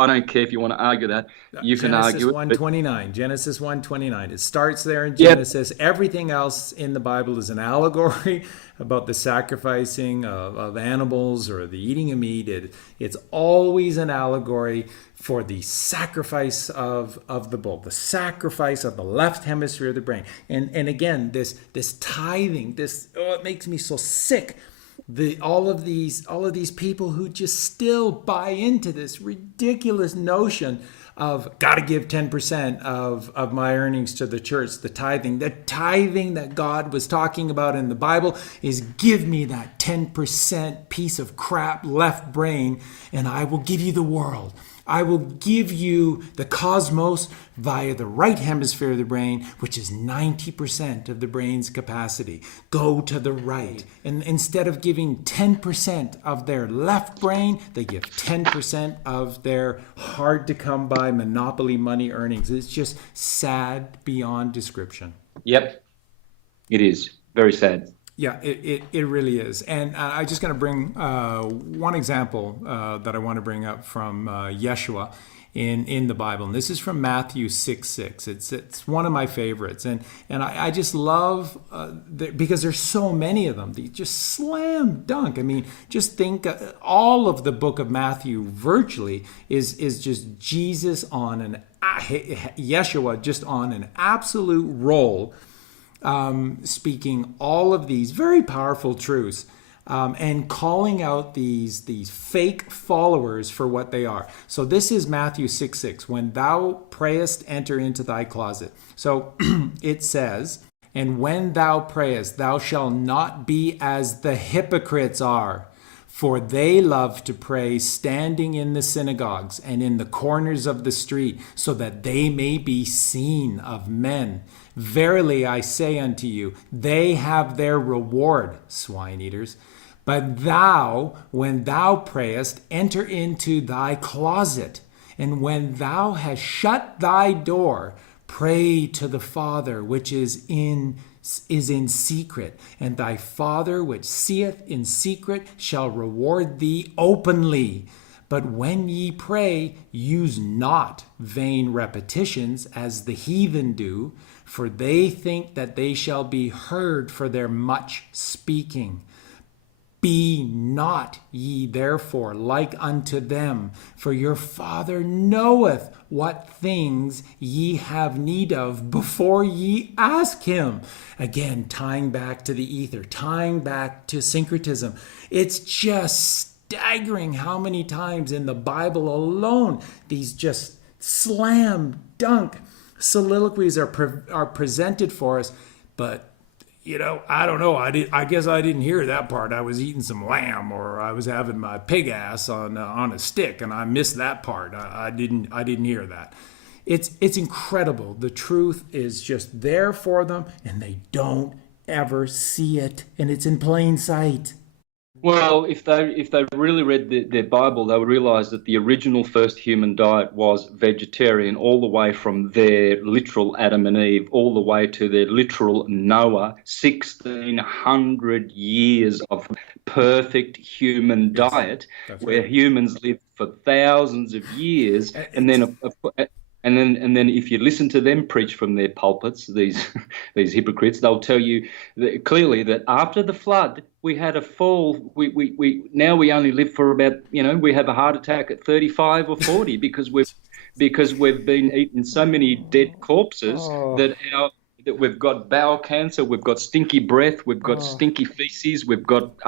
I don't care if you want to argue that. You can Genesis argue it. 1:29. Genesis 1:29. It starts there in Yep. Genesis. Everything else in the Bible is an allegory about the sacrificing of animals or the eating of meat. It's always an allegory for the sacrifice of the bull, the sacrifice of the left hemisphere of the brain. And again, this tithing, it makes me so sick. All of these people who just still buy into this ridiculous notion of got to give 10% of my earnings to the church, the tithing that God was talking about in the Bible is give me that 10% piece of crap left brain and I will give you the world. I will give you the cosmos via the right hemisphere of the brain, which is 90% of the brain's capacity. Go to the right. And instead of giving 10% of their left brain, they give 10% of their hard to come by monopoly money earnings. It's just sad beyond description. Yep, it is very sad. Yeah, it really is. And I'm just going to bring one example that I want to bring up from Yeshua in the Bible. And this is from Matthew 6:6. It's one of my favorites. And I just love, because there's so many of them, they just slam dunk. I mean, just think all of the book of Matthew virtually is just Jesus Yeshua just on an absolute roll. Speaking all of these very powerful truths and calling out these fake followers for what they are. So this is Matthew 6:6. When thou prayest, enter into thy closet. So it says, and when thou prayest, thou shalt not be as the hypocrites are. For they love to pray standing in the synagogues and in the corners of the street, so that they may be seen of men. Verily I say unto you, they have their reward, swine eaters. But thou, when thou prayest, enter into thy closet, and when thou hast shut thy door, pray to the Father which is in secret, and thy Father which seeth in secret shall reward thee openly. But when ye pray, use not vain repetitions as the heathen do, for they think that they shall be heard for their much speaking. Be not ye therefore like unto them, for your Father knoweth what things ye have need of before ye ask him. Again, tying back to the ether, tying back to syncretism. It's just staggering how many times in the Bible alone these just slam dunk soliloquies are presented for us. But I don't know. I guess I didn't hear that part. I was eating some lamb, or I was having my pig ass on a stick, and I missed that part. I didn't hear that. It's incredible. The truth is just there for them, and they don't ever see it, and it's in plain sight. Well, if they really read their Bible, they would realize that the original first human diet was vegetarian, all the way from their literal Adam and Eve, all the way to their literal Noah. 1,600 years of perfect human diet, where humans lived for thousands of years, and then if you listen to them preach from their pulpits, these hypocrites, they'll tell you clearly that after the flood we had a fall. Now we only live for about, we have a heart attack at 35 or 40 because we've been eating so many dead corpses that we've got bowel cancer, we've got stinky breath, we've got stinky feces, we've got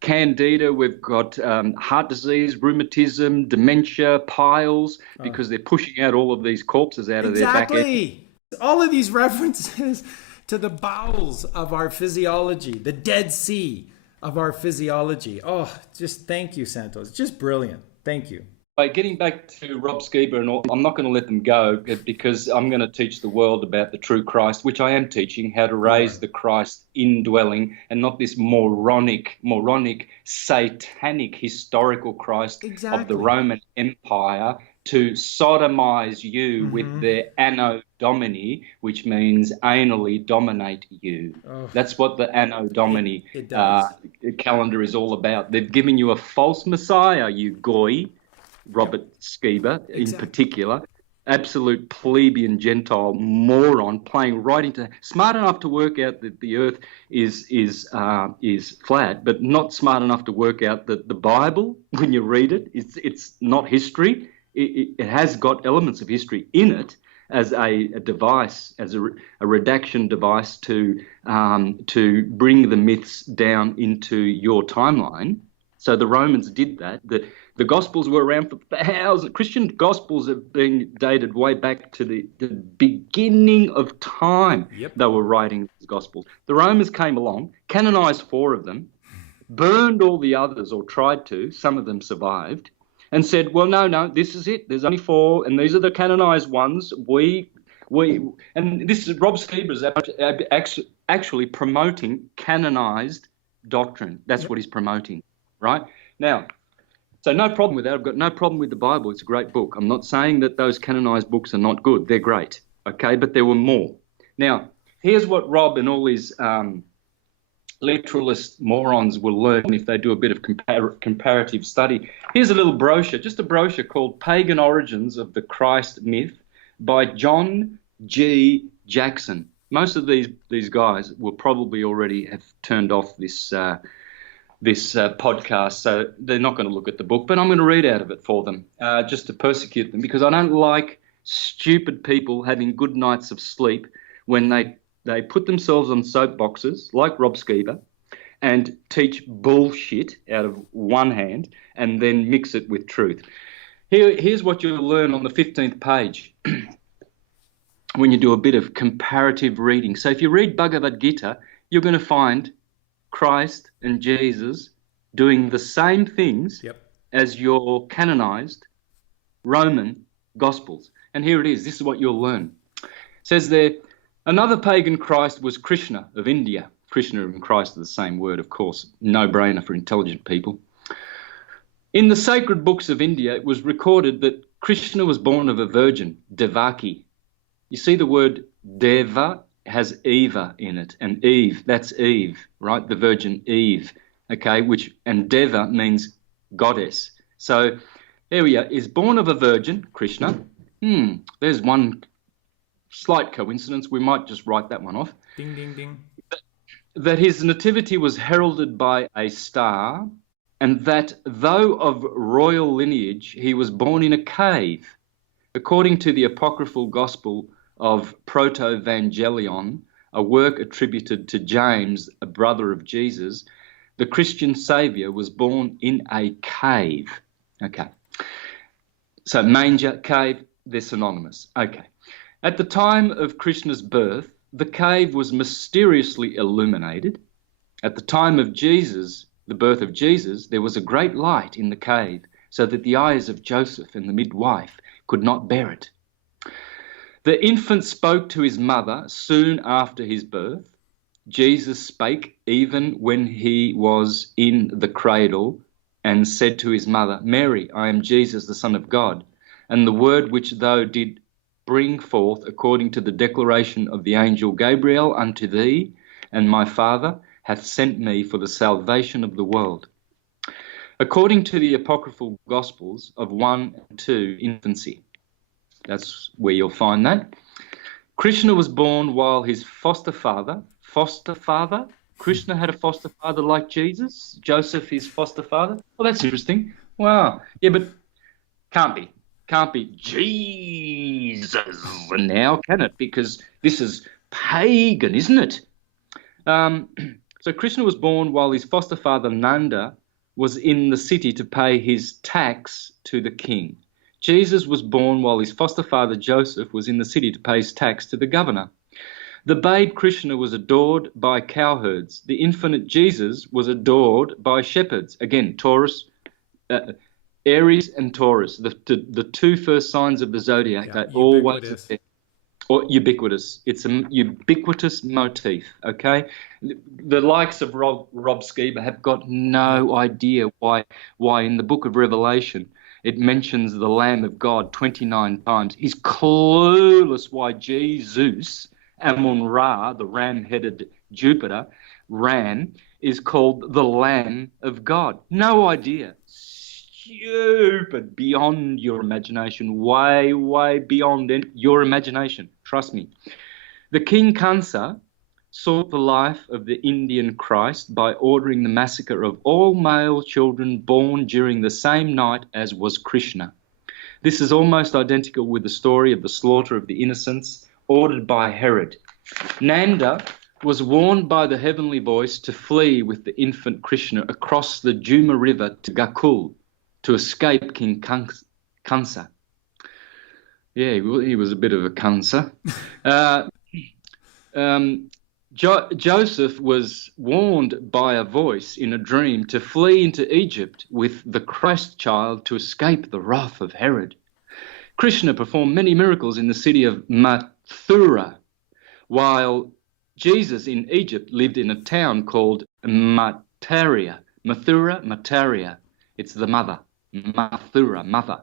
candida, we've got heart disease, rheumatism, dementia, piles, because they're pushing out all of these corpses out of their back end. Exactly. All of these references to the bowels of our physiology, the Dead Sea of our physiology. Oh, just thank you, Santos. Just brilliant. Thank you. Getting back to Rob Skiba and all, I'm not going to let them go because I'm going to teach the world about the true Christ, which I am teaching, how to raise the Christ indwelling and not this moronic, satanic, historical Christ of the Roman Empire to sodomize you with their anno domini, which means anally dominate you. That's what the anno domini calendar is all about. They've given you a false Messiah, you goy. Robert Skiba in particular, absolute plebeian Gentile moron, playing right into, smart enough to work out that the earth is flat, but not smart enough to work out that the Bible, when you read it, it's not history. It has got elements of history in it as a device, as a redaction device to bring the myths down into your timeline. So the Romans did that. The Gospels were around for thousands. Christian Gospels have been dated way back to the beginning of time. They were writing these Gospels. The Romans came along, canonized 4 of them, burned all the others, or tried to. Some of them survived, and said, well, no, this is it. There's only 4, and these are the canonized ones. And this is Rob Skiba actually promoting canonized doctrine. That's what he's promoting, right? Now, so no problem with that. I've got no problem with the Bible. It's a great book. I'm not saying that those canonized books are not good. They're great, okay? But there were more. Now, here's what Rob and all his literalist morons will learn if they do a bit of comparative study. Here's a little brochure, just a brochure called Pagan Origins of the Christ Myth by John G. Jackson. Most of these guys will probably already have turned off this podcast, so they're not going to look at the book, but I'm going to read out of it for them just to persecute them, because I don't like stupid people having good nights of sleep when they put themselves on soapboxes like Rob Skiba and teach bullshit out of one hand and then mix it with truth. Here's what you'll learn on the 15th page when you do a bit of comparative reading. So if you read Bhagavad Gita, you're going to find Christ and Jesus doing the same things as your canonized Roman Gospels. And here it is. This is what you'll learn. It says there, another pagan Christ was Krishna of India. Krishna and Christ are the same word, of course. No-brainer for intelligent people. In the sacred books of India, it was recorded that Krishna was born of a virgin, Devaki. You see the word Deva has Eva in it, and Eve, that's Eve, right? The Virgin Eve, okay, and Deva means goddess. So here we are, is born of a virgin, Krishna. There's one slight coincidence. We might just write that one off. Ding, ding, ding. That his nativity was heralded by a star, and that though of royal lineage, he was born in a cave. According to the apocryphal gospel of Proto-Evangelion, a work attributed to James, a brother of Jesus, the Christian Saviour was born in a cave. Okay. So manger, cave, they're synonymous. Okay. At the time of Krishna's birth, the cave was mysteriously illuminated. At the time of Jesus, the birth of Jesus, there was a great light in the cave, so that the eyes of Joseph and the midwife could not bear it. The infant spoke to his mother soon after his birth. Jesus spake even when he was in the cradle, and said to his mother, Mary, I am Jesus, the Son of God, and the word which thou did bring forth according to the declaration of the angel Gabriel unto thee, and my Father hath sent me for the salvation of the world. According to the apocryphal Gospels of 1 and 2, infancy. That's where you'll find that. Krishna was born while his foster father, Krishna had a foster father like Jesus, Joseph his foster father. Well, that's interesting. Wow. Yeah, but can't be Jesus now, can it? Because this is pagan, isn't it? So Krishna was born while his foster father Nanda was in the city to pay his tax to the king. Jesus was born while his foster father Joseph was in the city to pay his tax to the governor. The babe Krishna was adored by cowherds. The infinite Jesus was adored by shepherds. Again, torus, Aries and Taurus, the two first signs of the zodiac, Yeah, they always ubiquitous. appear. Or ubiquitous. It's a ubiquitous motif, okay? The likes of Rob Skiba have got no idea why in the book of Revelation it mentions the Lamb of God 29 times. He's clueless why Jesus, Amun-Ra, the ram-headed Jupiter, Ram, is called the Lamb of God. No idea. Stupid, beyond your imagination, way, way beyond your imagination. Trust me. The King Kansa sought the life of the Indian Christ by ordering the massacre of all male children born during the same night as was Krishna. This is almost identical with the story of the slaughter of the innocents ordered by Herod. Nanda was warned by the heavenly voice to flee with the infant Krishna across the Juma River to Gakul to escape King Kansa. Yeah, he was a bit of a Kansa. Joseph was warned by a voice in a dream to flee into Egypt with the Christ child to escape the wrath of Herod. Krishna performed many miracles in the city of Mathura, while Jesus in Egypt lived in a town called Mathura. It's the mother, Mathura, mother,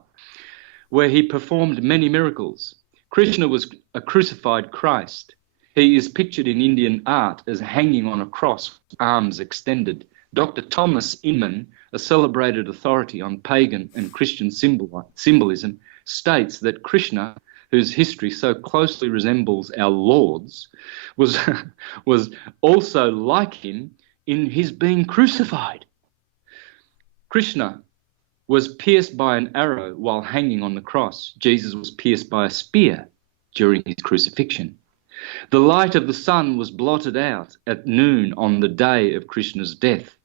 where he performed many miracles. Krishna was a crucified Christ. He is pictured in Indian art as hanging on a cross, arms extended. Dr. Thomas Inman, a celebrated authority on pagan and Christian symbolism, states that Krishna, whose history so closely resembles our Lord's, was also like him in his being crucified. Krishna was pierced by an arrow while hanging on the cross. Jesus was pierced by a spear during his crucifixion. The light of the sun was blotted out at noon on the day of Krishna's death.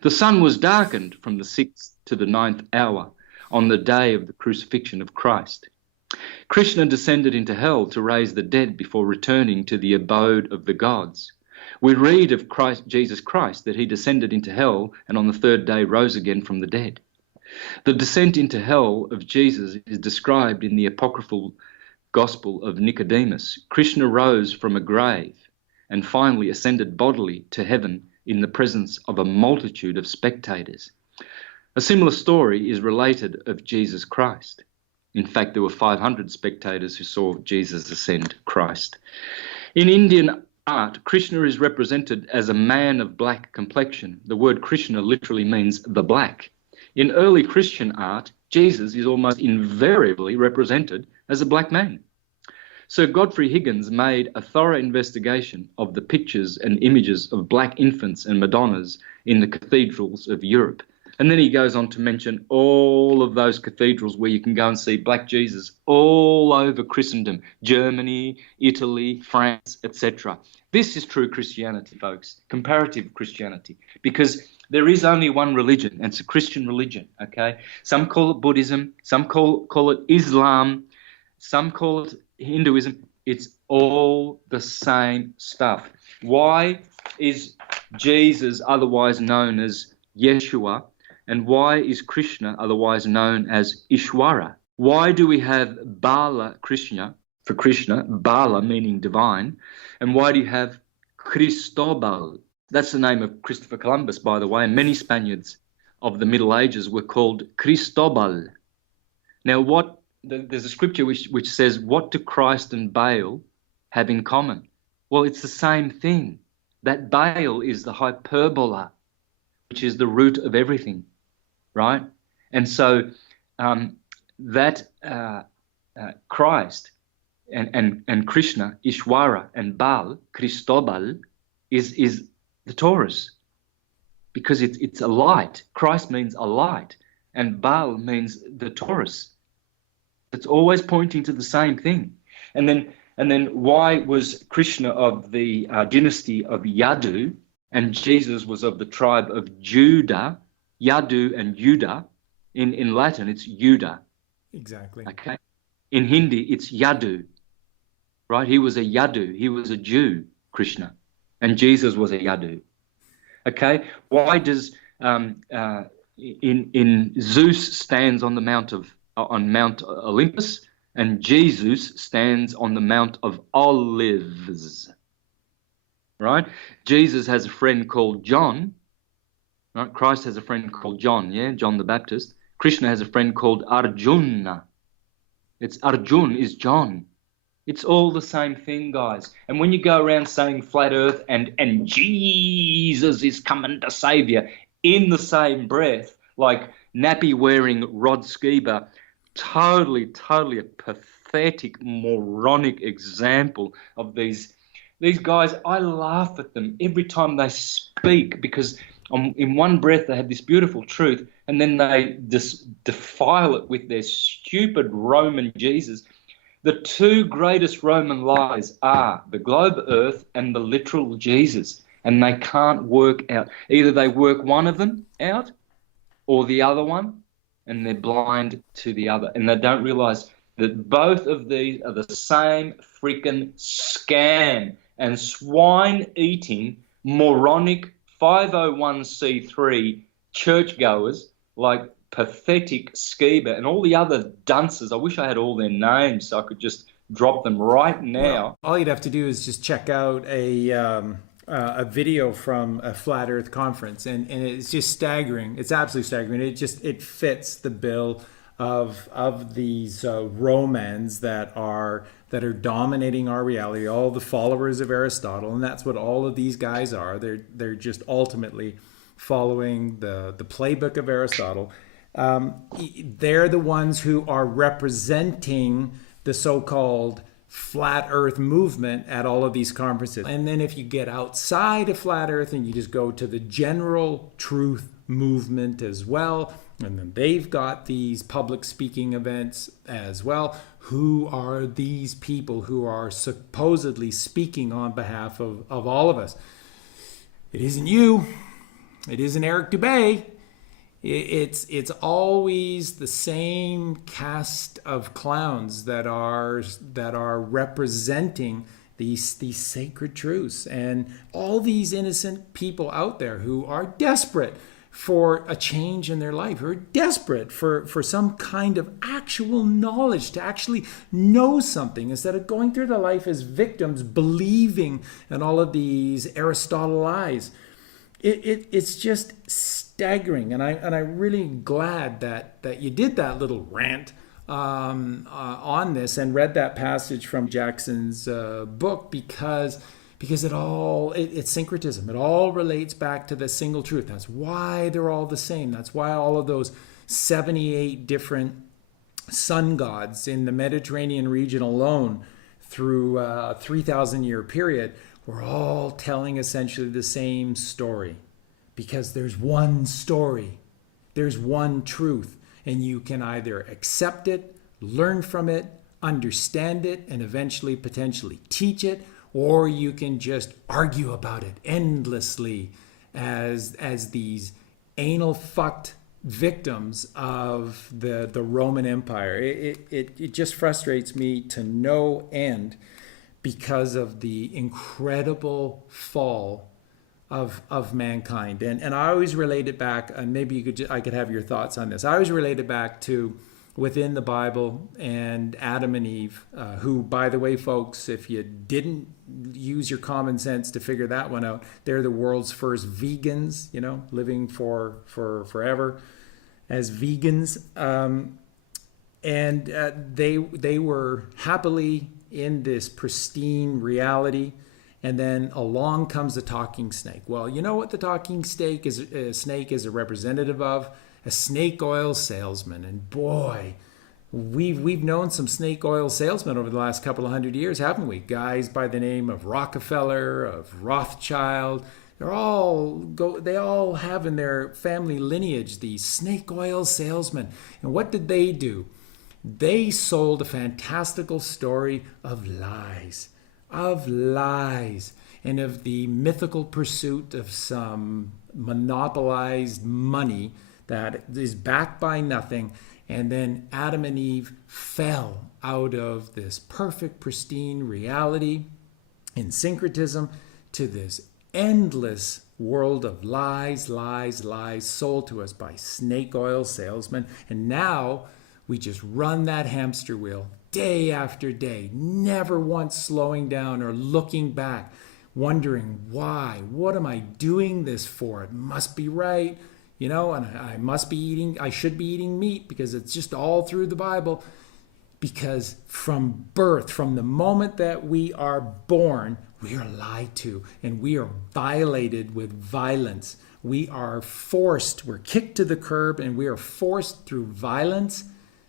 The sun was darkened from the 6th to the 9th hour on the day of the crucifixion of Christ. Krishna descended into hell to raise the dead before returning to the abode of the gods. We read of Jesus Christ that he descended into hell and on the third day rose again from the dead. The descent into hell of Jesus is described in the apocryphal Gospel of Nicodemus. Krishna rose from a grave and finally ascended bodily to heaven in the presence of a multitude of spectators. A similar story is related of Jesus Christ. In fact, there were 500 spectators who saw Jesus ascend Christ. In Indian art, Krishna is represented as a man of black complexion. The word Krishna literally means the black. In early Christian art, Jesus is almost invariably represented as a black man. Sir Godfrey Higgins made a thorough investigation of the pictures and images of black infants and Madonnas in the cathedrals of Europe. And then he goes on to mention all of those cathedrals where you can go and see black Jesus all over Christendom, Germany, Italy, France, etc. This is true Christianity, folks, comparative Christianity, because there is only one religion, and it's a Christian religion, okay? Some call it Buddhism, some call it Islam, some call it Hinduism. It's all the same stuff. Why is Jesus otherwise known as Yeshua, and why is Krishna otherwise known as Ishwara? Why do we have Bala Krishna for Krishna, Bala meaning divine, and why do you have Cristobal? That's the name of Christopher Columbus, by the way, and many Spaniards of the Middle Ages were called Cristobal. Now, there's a scripture which says, what do Christ and Baal have in common? Well, it's the same thing. That Baal is the hyperbola, which is the root of everything, right? And so Christ and Krishna, Ishwara, and Baal, Cristobal, is the torus, because it's a light. Christ means a light, and Baal means the torus. It's always pointing to the same thing. And then why was Krishna of the dynasty of Yadu, and Jesus was of the tribe of Judah? Yadu and Judah. In Latin, it's Judah. Exactly. Okay. In Hindi, it's Yadu. Right? He was a Yadu. He was a Jew, Krishna, and Jesus was a Yadu. Okay. Why does in Zeus stands on the Mount Olympus, and Jesus stands on the Mount of Olives. Right? Jesus has a friend called John. Right? Christ has a friend called John, yeah, John the Baptist. Krishna has a friend called Arjuna. It's Arjun is John. It's all the same thing, guys. And when you go around saying flat earth and Jesus is coming to save you in the same breath, like nappy wearing Rod Skiba, totally a pathetic, moronic example of these guys. I laugh at them every time they speak, because in one breath they have this beautiful truth, and then they just defile it with their stupid Roman Jesus. The two greatest Roman lies are the globe earth and the literal Jesus, and they can't work out. Either they work one of them out or the other one, and they're blind to the other, and they don't realize that both of these are the same freaking scam and swine-eating, moronic 501c3 churchgoers like pathetic Skiba and all the other dunces. I wish I had all their names so I could just drop them right now. Well, all you'd have to do is just check out a video from a flat Earth conference, and it's just staggering. It's absolutely staggering. It fits the bill of these Romans that are dominating our reality. All the followers of Aristotle, and that's what all of these guys are. They're just ultimately following the playbook of Aristotle. They're the ones who are representing the so-called flat earth movement at all of these conferences. And then if you get outside of flat earth and you just go to the general truth movement as well, and then they've got these public speaking events as well. Who are these people who are supposedly speaking on behalf of all of us? It isn't you. It isn't Eric Dubay. It's always the same cast of clowns that are representing these sacred truths, and all these innocent people out there who are desperate for a change in their life, who are desperate for some kind of actual knowledge, to actually know something, instead of going through their life as victims, believing in all of these Aristotle lies. It's just staggering, and I'm really glad that you did that little rant on this and read that passage from Jackson's book, because it's syncretism. It all relates back to the single truth. That's why they're all the same. That's why all of those 78 different sun gods in the Mediterranean region alone, through a 3,000 year period, we're all telling essentially the same story, because there's one story, there's one truth, and you can either accept it, learn from it, understand it, and eventually potentially teach it, or you can just argue about it endlessly as these anal fucked victims of the Roman Empire. It just frustrates me to no end, because of the incredible fall of mankind. And I always relate it back, and maybe I could have your thoughts on this. I always relate it back to within the Bible and Adam and Eve, who, by the way, folks, if you didn't use your common sense to figure that one out, they're the world's first vegans, living for forever as vegans. And they were happily in this pristine reality, and then along comes the talking snake. Well, you know what the talking snake is a representative of? A snake oil salesman. And boy, we've known some snake oil salesmen over the last couple of hundred years, haven't we? Guys by the name of Rockefeller, of Rothschild. They all have in their family lineage these snake oil salesmen. And what did they do? They sold a fantastical story of lies, and of the mythical pursuit of some monopolized money that is backed by nothing. And then Adam and Eve fell out of this perfect, pristine reality in syncretism to this endless world of lies, lies, lies sold to us by snake oil salesmen. And now we just run that hamster wheel day after day, never once slowing down or looking back, wondering why. What am I doing this for? It must be right. And I should be eating meat because it's just all through the Bible. Because from birth, from the moment that we are born, we are lied to and we are violated with violence. We are forced, we're kicked to the curb, and we are forced through violence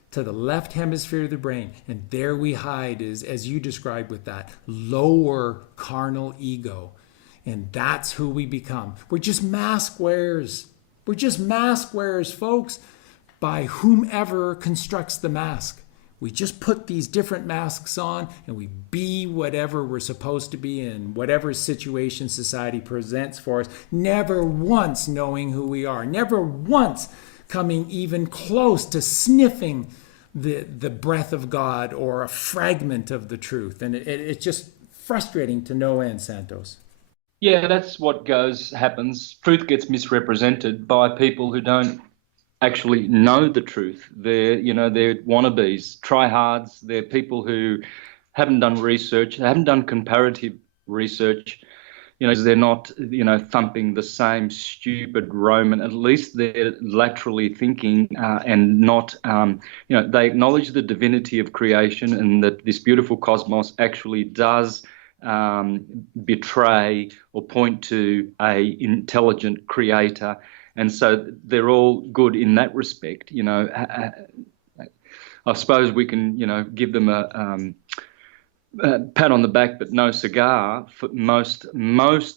to the left hemisphere of the brain. And there we hide, as you described, with that lower carnal ego. And that's who we become. We're just mask wearers. We're just mask wearers, folks, by whomever constructs the mask. We just put these different masks on and we be whatever we're supposed to be in whatever situation society presents for us, never once knowing who we are, never once coming even close to sniffing the breath of God or a fragment of the truth. And it's just frustrating to no end, Santos. Yeah, that's what happens. Truth gets misrepresented by people who don't actually know the truth. They're wannabes, tryhards. They're people who haven't done research, haven't done comparative research. They're not, thumping the same stupid Roman. At least they're laterally thinking and not, they acknowledge the divinity of creation and that this beautiful cosmos actually does betray or point to a intelligent creator. And so they're all good in that respect. I suppose we can, give them a pat on the back, but no cigar for most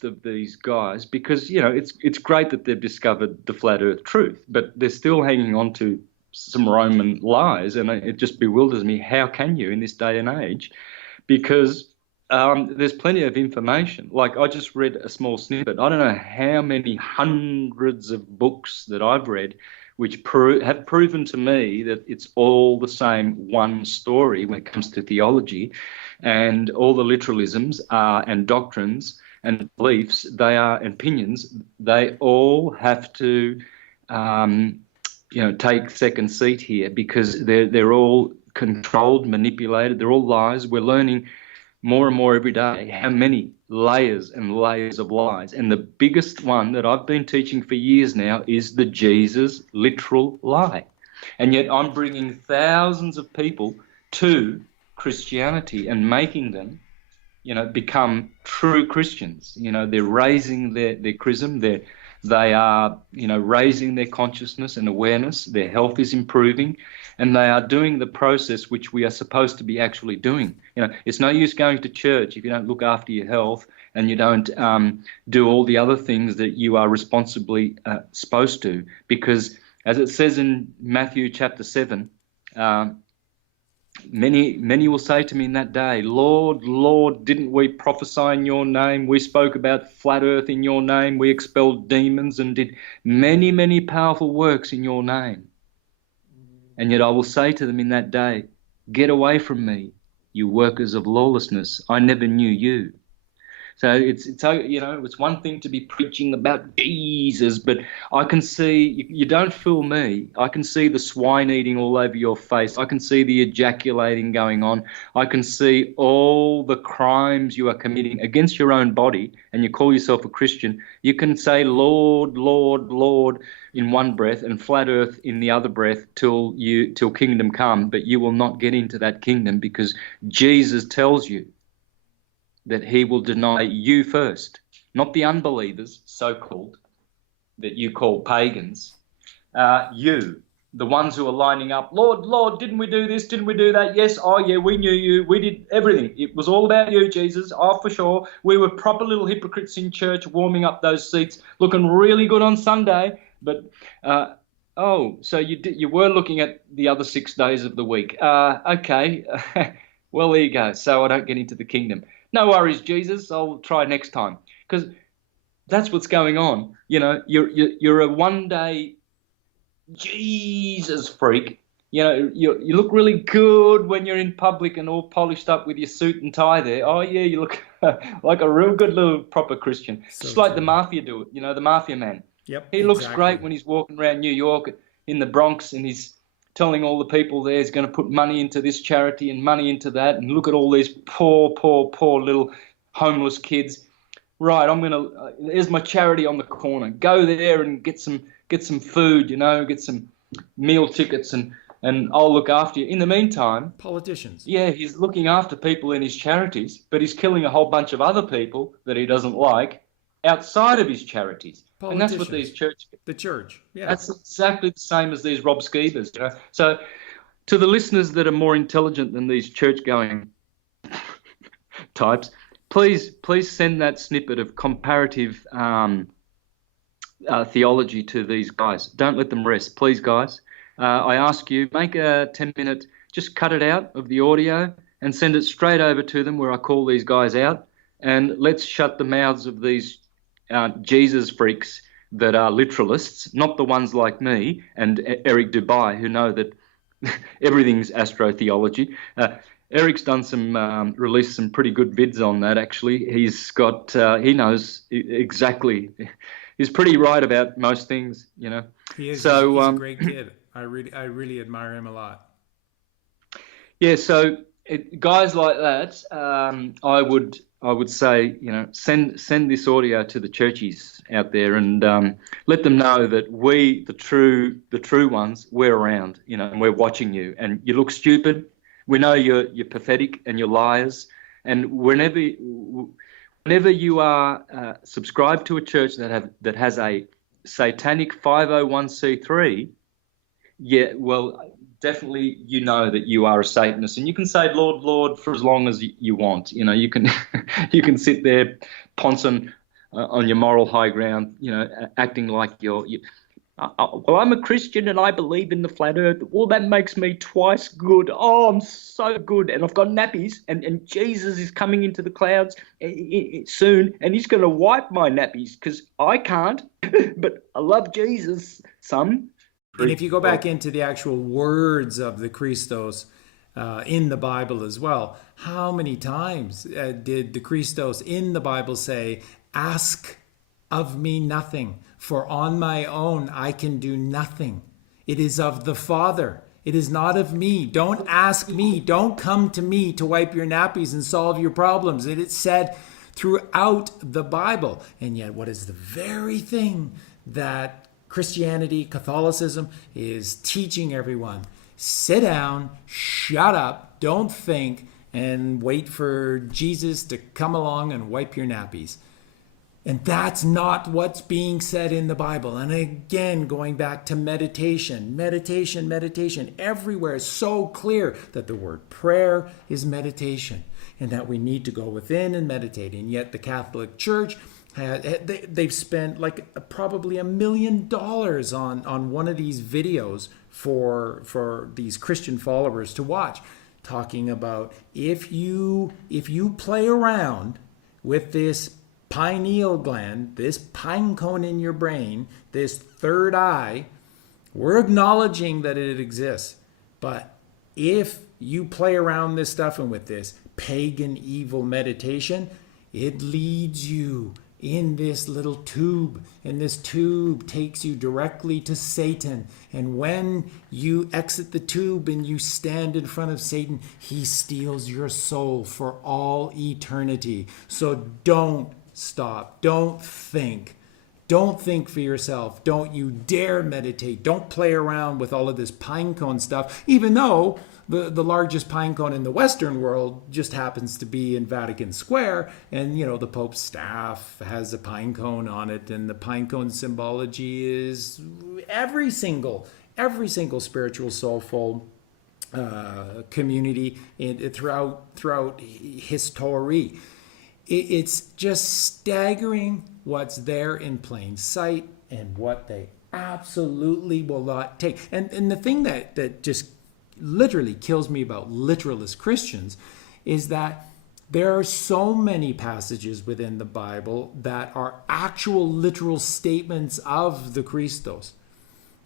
of these guys, because it's great that they've discovered the flat Earth truth, but they're still hanging on to some Roman lies, and it just bewilders me. How can you in this day and age? Because there's plenty of information. Like I just read a small snippet. I don't know how many hundreds of books that I've read which have proven to me that it's all the same one story when it comes to theology, and all the literalisms and doctrines and beliefs, they are opinions. They all have to, take second seat here because they're all controlled, manipulated. They're all lies. We're learning more and more every day how many layers and layers of lies. And the biggest one that I've been teaching for years now is the Jesus literal lie. And yet I'm bringing thousands of people to Christianity and making them, become true Christians. They're raising their chrism, they are, raising their consciousness and awareness. Their health is improving, and they are doing the process which we are supposed to be actually doing. It's no use going to church if you don't look after your health and you don't do all the other things that you are responsibly supposed to. Because as it says in Matthew chapter 7, many will say to me in that day, Lord, Lord, didn't we prophesy in your name? We spoke about flat earth in your name. We expelled demons and did many, many powerful works in your name. And yet I will say to them in that day, get away from me, you workers of lawlessness. I never knew you. So it's one thing to be preaching about Jesus, but I can see, you don't fool me. I can see the swine eating all over your face. I can see the ejaculating going on. I can see all the crimes you are committing against your own body, and you call yourself a Christian. You can say, Lord, Lord, Lord, in one breath and flat earth in the other breath till kingdom come, but you will not get into that kingdom because Jesus tells you that he will deny you first, not the unbelievers, so-called, that you call pagans. You, the ones who are lining up, Lord, Lord, didn't we do this? Didn't we do that? Yes, oh yeah, we knew you. We did everything. It was all about you, Jesus. Oh, for sure. We were proper little hypocrites in church, warming up those seats, looking really good on Sunday. But, so you were looking at the other 6 days of the week. Okay. Well, there you go. So I don't get into the kingdom. No worries, Jesus. I'll try next time. Because that's what's going on. You're a one-day Jesus freak, You know, you look really good when you're in public and all polished up with your suit and tie there. Oh yeah, you look like a real good little proper Christian. So Just like the true. mafia do it, you know, the mafia man. Yep, He looks exactly. great when he's walking around New York in the Bronx and he's telling all the people there he's going to put money into this charity and money into that, and look at all these poor little homeless kids. Right, there's my charity on the corner. Go there and get some food, you know, get some meal tickets, and I'll look after you. In the meantime, Politicians. yeah, he's looking after people in his charities, but he's killing a whole bunch of other people that he doesn't like outside of his charities. And that's what these Politicians. The church. Yeah. that's exactly the same as these Rob Skeevers, you know. So to the listeners that are more intelligent than these church-going types, please send that snippet of comparative theology to these guys. Don't let them rest, please, guys. I ask you, make a 10-minute, just cut it out of the audio and send it straight over to them where I call these guys out, and let's shut the mouths of these Jesus freaks that are literalists, not the ones like me and Eric Dubai who know that everything's astrotheology. Eric's done released some pretty good vids on that, actually. He knows exactly. He's pretty right about most things, you know. He is. So, he's a great kid. I really admire him a lot. Yeah, so guys like that, I would say, you know, send this audio to the churchies out there and let them know that we, the true ones, we're around, you know, and we're watching you. And you look stupid. We know you're pathetic and you're liars. And whenever you are subscribed to a church that has a satanic 501c3, yeah, well, definitely you know that you are a Satanist, and you can say Lord, Lord for as long as you want. You know, you can you can sit there poncing on your moral high ground, you know, acting like well, I'm a Christian and I believe in the flat earth. Well, that makes me twice good. Oh, I'm so good. And I've got nappies, and Jesus is coming into the clouds soon, and he's going to wipe my nappies because I can't. But I love Jesus, son. And if you go back into the actual words of the Christos in the Bible as well, how many times did the Christos in the Bible say, ask of me nothing, for on my own I can do nothing. It is of the Father. It is not of me. Don't ask me. Don't come to me to wipe your nappies and solve your problems. It is said throughout the Bible. And yet what is the very thing that Christianity, Catholicism is teaching everyone? Sit down, shut up, don't think, and wait for Jesus to come along and wipe your nappies. And that's not what's being said in the Bible. And again, going back to meditation, everywhere is so clear that the word prayer is meditation and that we need to go within and meditate. And yet the Catholic Church, they've spent like probably $1 million on one of these videos for these Christian followers to watch, talking about if you play around with this pineal gland, this pine cone in your brain, this third eye, we're acknowledging that it exists. But if you play around this stuff and with this pagan evil meditation, it leads you in this little tube, and this tube takes you directly to Satan. And when you exit the tube and you stand in front of Satan, he steals your soul for all eternity. So don't stop. Don't think. Don't think for yourself. Don't you dare meditate. Don't play around with all of this pine cone stuff, even though the largest pine cone in the Western world just happens to be in Vatican Square, and you know the Pope's staff has a pine cone on it, and the pine cone symbology is every single spiritual soulful community throughout history. It's just staggering what's there in plain sight and what they absolutely will not take. And the thing that just literally kills me about literalist Christians is that there are so many passages within the Bible that are actual literal statements of the Christos.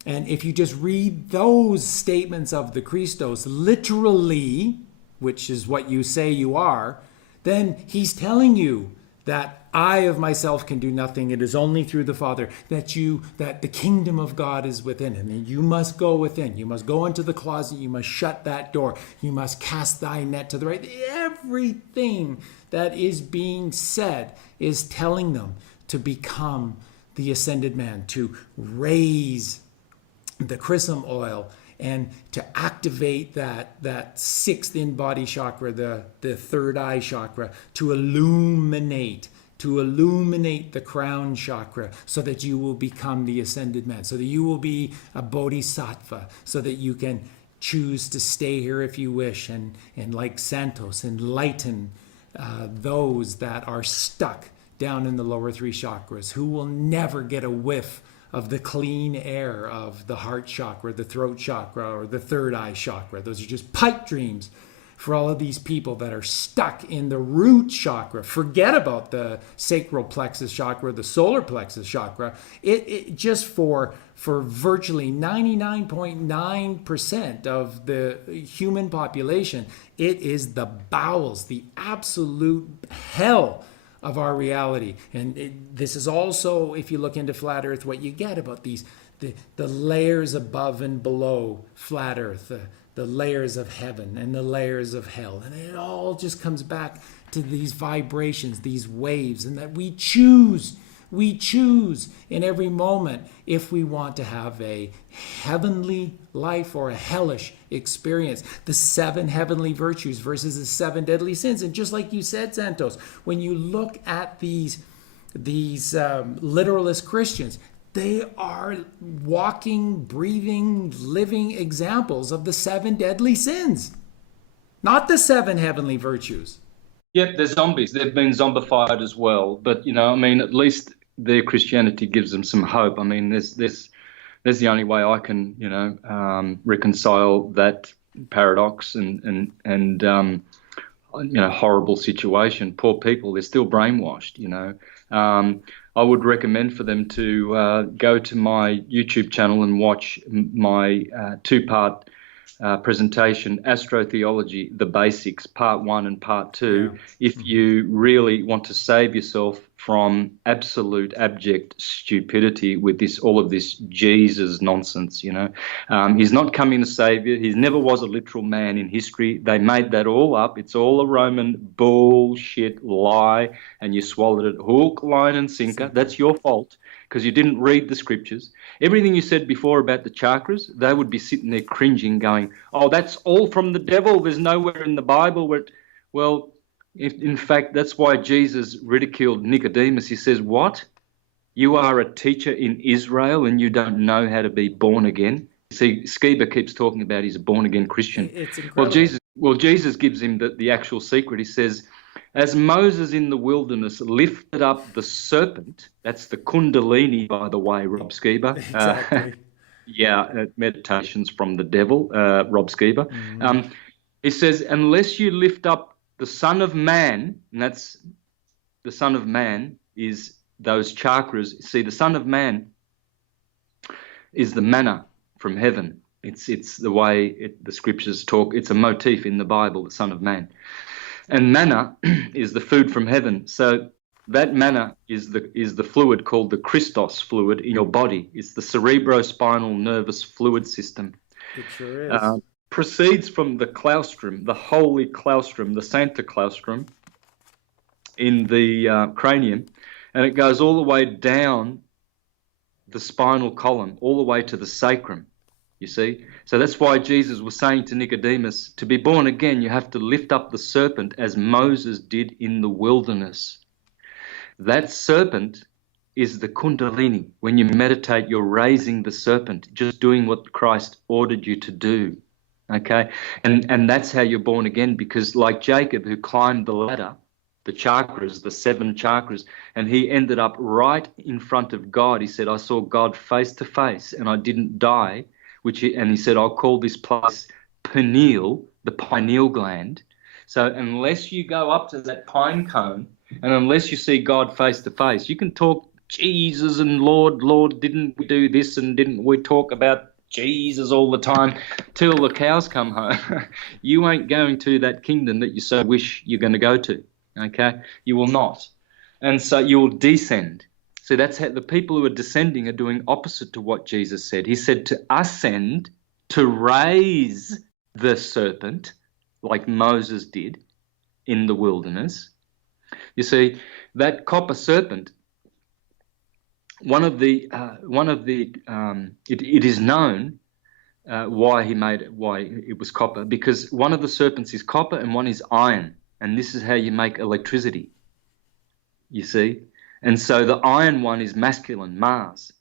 And if you just read those statements of the Christos literally, which is what you say you are, then he's telling you that I of myself can do nothing. It is only through the Father that the kingdom of God is within him. And you must go within. You must go into the closet. You must shut that door. You must cast thy net to the right. Everything that is being said is telling them to become the ascended man, to raise the chrism oil and to activate that sixth in-body chakra, the third eye chakra, to illuminate the crown chakra, so that you will become the ascended man, so that you will be a bodhisattva, so that you can choose to stay here if you wish, and like Santos, enlighten those that are stuck down in the lower three chakras, who will never get a whiff of the clean air of the heart chakra, the throat chakra, or the third eye chakra. Those are just pipe dreams for all of these people that are stuck in the root chakra. Forget about the sacral plexus chakra, the solar plexus chakra. It just for virtually 99.9% of the human population, it is the bowels, the absolute hell of our reality. And this is also, if you look into flat earth, what you get about the layers above and below flat earth, the layers of heaven and the layers of hell. And it all just comes back to these vibrations, these waves, and that we choose in every moment if we want to have a heavenly life or a hellish experience. The 7 heavenly virtues versus the 7 deadly sins. And just like you said, Santos, when you look at these literalist Christians, they are walking, breathing, living examples of the 7 deadly sins, not the 7 heavenly virtues. Yep, they're zombies. They've been zombified as well. But, at least their Christianity gives them some hope. I mean, there's the only way I can, reconcile that paradox and horrible situation. Poor people, they're still brainwashed, I would recommend for them to go to my YouTube channel and watch my 2-part presentation, Astrotheology, the Basics, Part 1 and Part 2, if you really want to save yourself from absolute abject stupidity with all of this Jesus nonsense. He's not coming to save you. He never was a literal man in history. They made that all up. It's all a Roman bullshit lie, and you swallowed it hook, line, and sinker. That's your fault, because you didn't read the scriptures. Everything you said before about the chakras, they would be sitting there cringing, going, "Oh, that's all from the devil. There's nowhere in the Bible where..." Well, in fact, that's why Jesus ridiculed Nicodemus. He says, "What? You are a teacher in Israel and you don't know how to be born again?" See, Skiba keeps talking about he's a born-again Christian. It's incredible. Jesus gives him the actual secret. He says, "As Moses in the wilderness lifted up the serpent," that's the Kundalini, by the way, Rob Skiba. Exactly. Meditations from the devil, Rob Skiba. Mm-hmm. He says, "Unless you lift up the Son of Man," and that's the Son of Man is those chakras. See, the Son of Man is the manna from heaven. It's the way the scriptures talk. It's a motif in the Bible, the Son of Man. And manna is the food from heaven. So that manna is the fluid called the Christos fluid in your body. It's the cerebrospinal nervous fluid system. It sure is. Proceeds from the claustrum, the holy claustrum, the Sancta claustrum in the cranium, and it goes all the way down the spinal column, all the way to the sacrum, you see. So that's why Jesus was saying to Nicodemus, to be born again, you have to lift up the serpent as Moses did in the wilderness. That serpent is the Kundalini. When you meditate, you're raising the serpent, just doing what Christ ordered you to do. Okay, and that's how you're born again, because like Jacob, who climbed the ladder, the chakras, the 7 chakras, and he ended up right in front of God. He said, "I saw God face to face and I didn't die," and he said, "I'll call this place pineal, the pineal gland." So unless you go up to that pine cone and unless you see God face to face, you can talk Jesus and Lord, didn't we do this and didn't we talk about Jesus all the time till the cows come home? You ain't going to that kingdom that you so wish you're going to go to, okay? You will not. And so you will descend. So that's how the people who are descending are doing opposite to what Jesus said. He said to ascend, to raise the serpent, like Moses did in the wilderness. You see, that copper serpent, it is known why it was copper, because one of the serpents is copper and one is iron, and this is how you make electricity, you see. And so the iron one is masculine, Mars,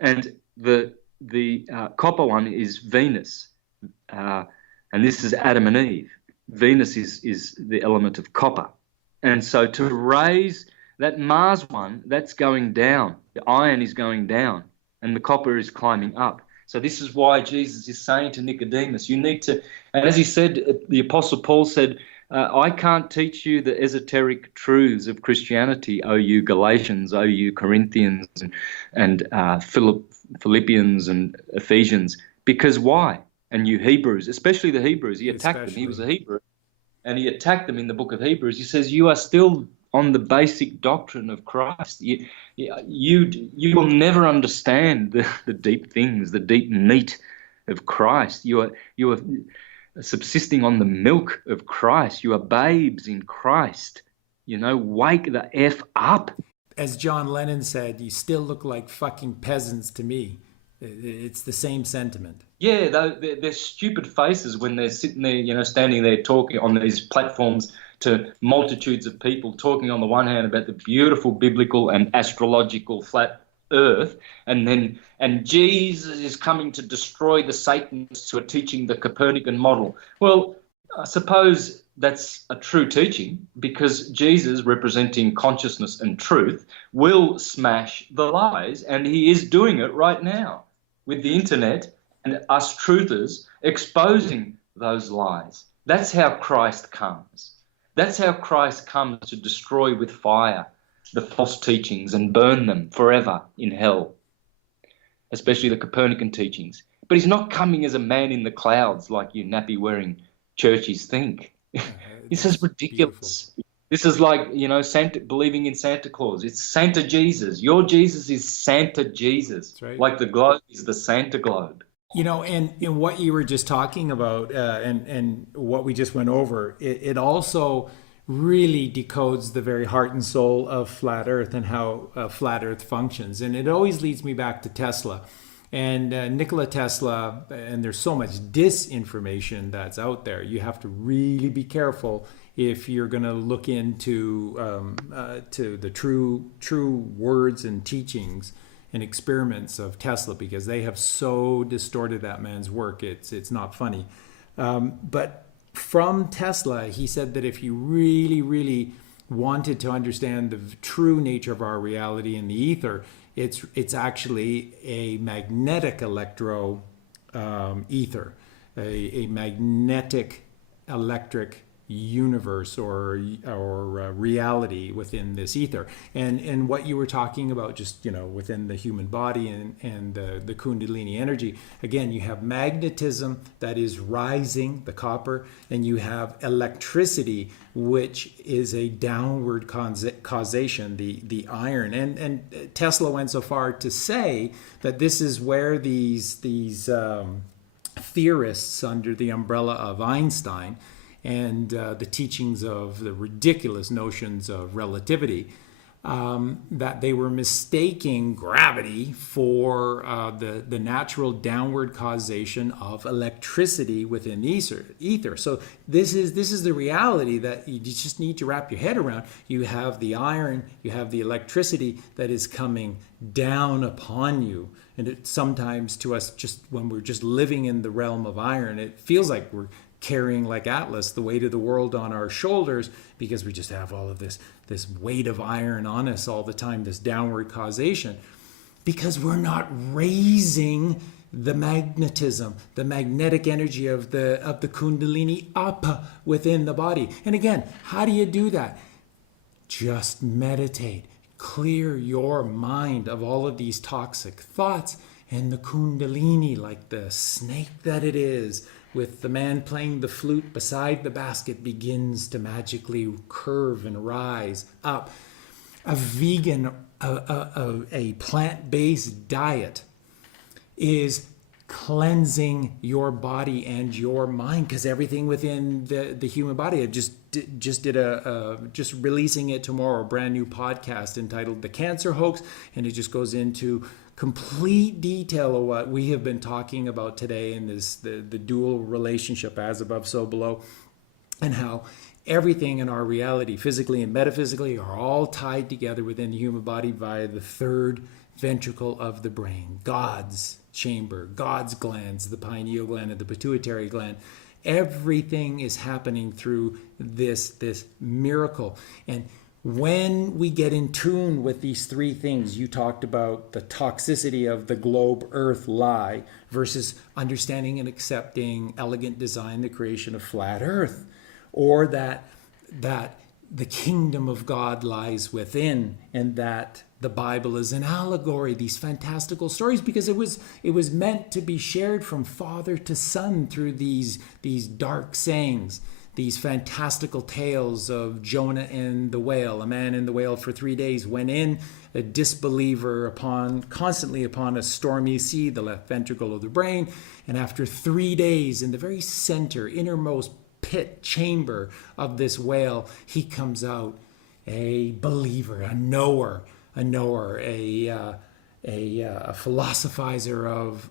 and the copper one is Venus, and this is Adam and Eve. Venus is the element of copper, and so to raise that Mars one, that's going down. The iron is going down and the copper is climbing up. So this is why Jesus is saying to Nicodemus, you need to, and as he said, the Apostle Paul said, I can't teach you the esoteric truths of Christianity, O you Galatians, O you Corinthians, and Philippians and Ephesians, because why? And you Hebrews, especially the Hebrews, he attacked them. He was a Hebrew, and he attacked them in the book of Hebrews. He says, you are still on the basic doctrine of Christ. You will never understand the deep things, the deep meat of Christ. You are subsisting on the milk of Christ. You are babes in Christ. Wake the F up. As John Lennon said, you still look like fucking peasants to me. It's the same sentiment. Yeah, they're stupid faces when they're sitting there, standing there talking on these platforms to multitudes of people, talking on the one hand about the beautiful biblical and astrological flat earth, and Jesus is coming to destroy the Satanists who are teaching the Copernican model. Well, I suppose that's a true teaching, because Jesus, representing consciousness and truth, will smash the lies, and he is doing it right now with the internet and us truthers exposing those lies. That's how Christ comes. That's how Christ comes to destroy with fire the false teachings and burn them forever in hell, especially the Copernican teachings. But he's not coming as a man in the clouds like you nappy-wearing churchies think. This is ridiculous. Beautiful. This is like, Santa, believing in Santa Claus. It's Santa Jesus. Your Jesus is Santa Jesus. That's right. Like the globe is the Santa globe. And in what you were just talking about and what we just went over, it also really decodes the very heart and soul of flat earth and how flat earth functions. And it always leads me back to Tesla and Nikola Tesla. And there's so much disinformation that's out there. You have to really be careful if you're going to look into to the true words and teachings and experiments of Tesla, because they have so distorted that man's work. It's not funny. But from Tesla, he said that if you really, really wanted to understand the true nature of our reality in the ether, it's actually a magnetic electro ether, a magnetic electric universe or reality within this ether, and what you were talking about, just within the human body and the Kundalini energy. Again, you have magnetism that is rising, the copper, and you have electricity, which is a downward causation, the iron. And Tesla went so far to say that this is where these theorists under the umbrella of Einstein and the teachings of the ridiculous notions of relativity, that they were mistaking gravity for the natural downward causation of electricity within ether. So this is the reality that you just need to wrap your head around. You have the iron, you have the electricity that is coming down upon you. And it sometimes to us, just when we're just living in the realm of iron, it feels like we're carrying, like Atlas, the weight of the world on our shoulders, because we just have all of this weight of iron on us all the time, this downward causation, because we're not raising the magnetism, the magnetic energy of the Kundalini up within the body. And again, how do you do that? Just meditate. clear your mind of all of these toxic thoughts, and the kundalini, like the snake that it is, with the man playing the flute beside the basket, begins to magically curve and rise up. A vegan, a plant-based diet is cleansing your body and your mind, because everything within the human body, I just releasing it tomorrow, a brand new podcast entitled The Cancer Hoax, and it just goes into complete detail of what we have been talking about today in this the dual relationship, as above so below, and how everything in our reality, physically and metaphysically, are all tied together within the human body via the third ventricle of the brain, God's chamber, God's glands, the pineal gland and the pituitary gland. Everything is happening through this miracle. And when we get in tune with these three things, you talked about the toxicity of the globe earth lie versus understanding and accepting elegant design, the creation of flat earth, or that the kingdom of God lies within, and that the Bible is an allegory, these fantastical stories, because it was meant to be shared from father to son through these dark sayings, these fantastical tales of Jonah and the whale. A man in the whale for 3 days went in, a disbeliever constantly upon a stormy sea, the left ventricle of the brain, and after 3 days in the very center, innermost pit chamber of this whale, he comes out a believer, a knower, a philosophizer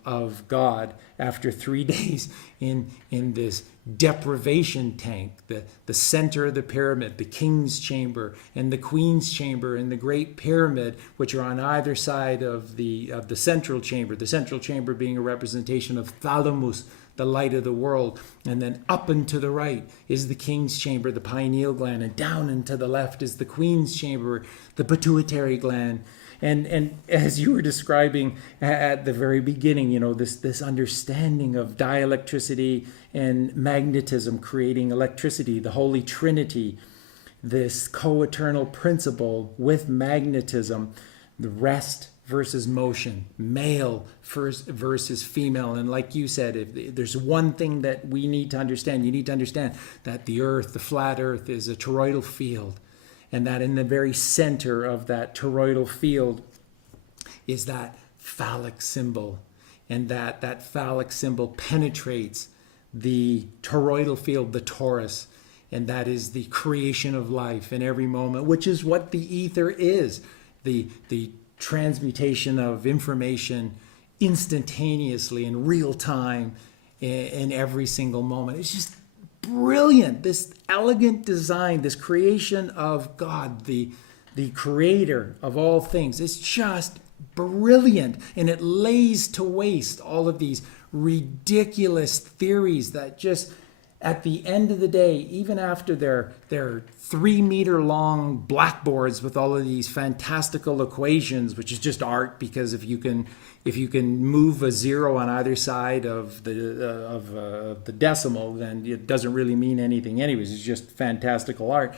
of God after 3 days in this deprivation tank, the center of the pyramid, the king's chamber and the queen's chamber and the great pyramid, which are on either side of the central chamber being a representation of thalamus, the light of the world. And then up and to the right is the king's chamber, the pineal gland, and down and to the left is the queen's chamber, the pituitary gland. And as you were describing at the very beginning, this understanding of dielectricity and magnetism creating electricity, the holy trinity, this co-eternal principle with magnetism, the rest versus motion, male versus female. And like you said, if there's one thing that we need to understand, you need to understand that the earth, the flat earth, is a toroidal field. And that in the very center of that toroidal field is that phallic symbol. And that phallic symbol penetrates the toroidal field, the torus. And that is the creation of life in every moment, which is what the ether is. The transmutation of information instantaneously in real time in every single moment. It's just brilliant, this elegant design, this creation of God, the creator of all things. It's just brilliant, and it lays to waste all of these ridiculous theories that just, at the end of the day, even after their 3-meter long blackboards with all of these fantastical equations, which is just art, because if you can move a zero on either side of the decimal, then it doesn't really mean anything anyways. It's just fantastical art.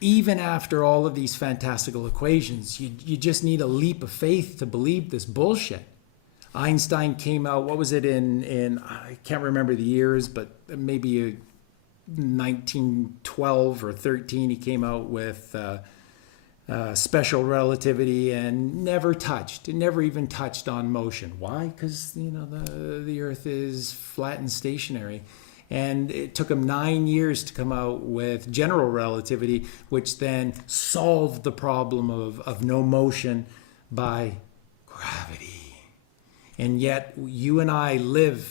Even after all of these fantastical equations, you just need a leap of faith to believe this bullshit. Einstein came out, what was it, in I can't remember the years, but maybe 1912 or 13, he came out with special relativity, and never even touched on motion. Why? Because the earth is flat and stationary. And it took him 9 years to come out with general relativity, which then solved the problem of no motion by gravity. And yet you and I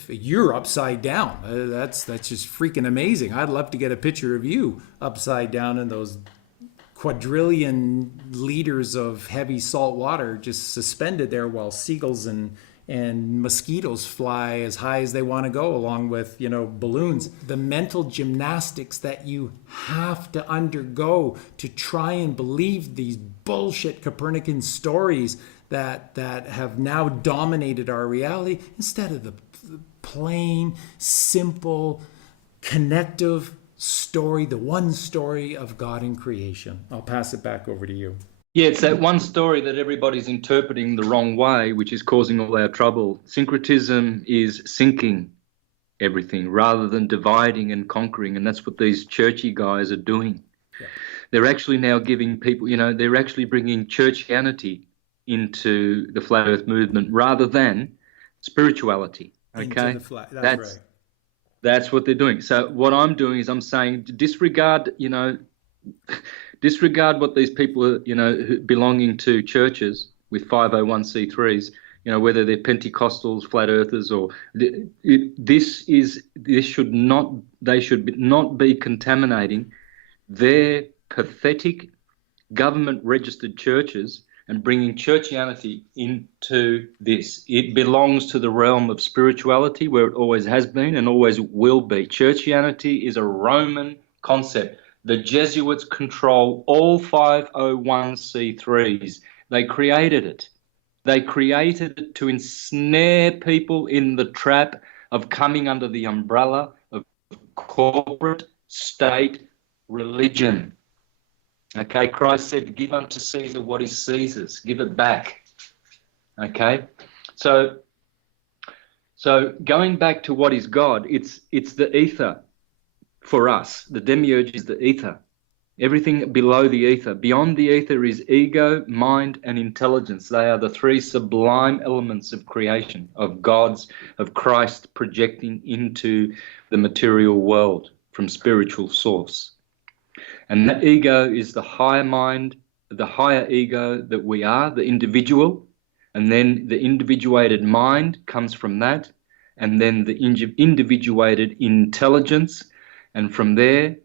you're upside down. That's just freaking amazing. I'd love to get a picture of you upside down in those quadrillion liters of heavy salt water just suspended there while seagulls and mosquitoes fly as high as they want to go, along with, balloons. The mental gymnastics that you have to undergo to try and believe these bullshit Copernican stories that have now dominated our reality, instead of the plain, simple, connective story, the one story of God in creation. I'll pass it back over to you. Yeah, it's that one story that everybody's interpreting the wrong way, which is causing all our trouble. Syncretism is sinking everything rather than dividing and conquering, and that's what these churchy guys are doing. Yeah. They're actually now giving people, they're actually bringing churchianity into the flat earth movement rather than spirituality. Into Okay? the flat. That's right. That's what they're doing. So what I'm doing is I'm saying disregard, disregard what these people are, belonging to churches with 501c3s, whether they're Pentecostals, flat earthers, or they should not be contaminating their pathetic government registered churches and bringing churchianity into this. It belongs to the realm of spirituality, where it always has been and always will be. Churchianity is a Roman concept. The Jesuits control all 501c3s. They created it. They created it to ensnare people in the trap of coming under the umbrella of corporate state religion. Okay, Christ said, give unto Caesar what is Caesar's, give it back. Okay, so going back to what is God, it's the ether for us. The demiurge is the ether. Everything below the ether. Beyond the ether is ego, mind, and intelligence. They are the three sublime elements of creation, of Christ projecting into the material world from spiritual source. And that ego is the higher mind, the higher ego that we are, the individual. And then the individuated mind comes from that. And then the individuated intelligence. And from there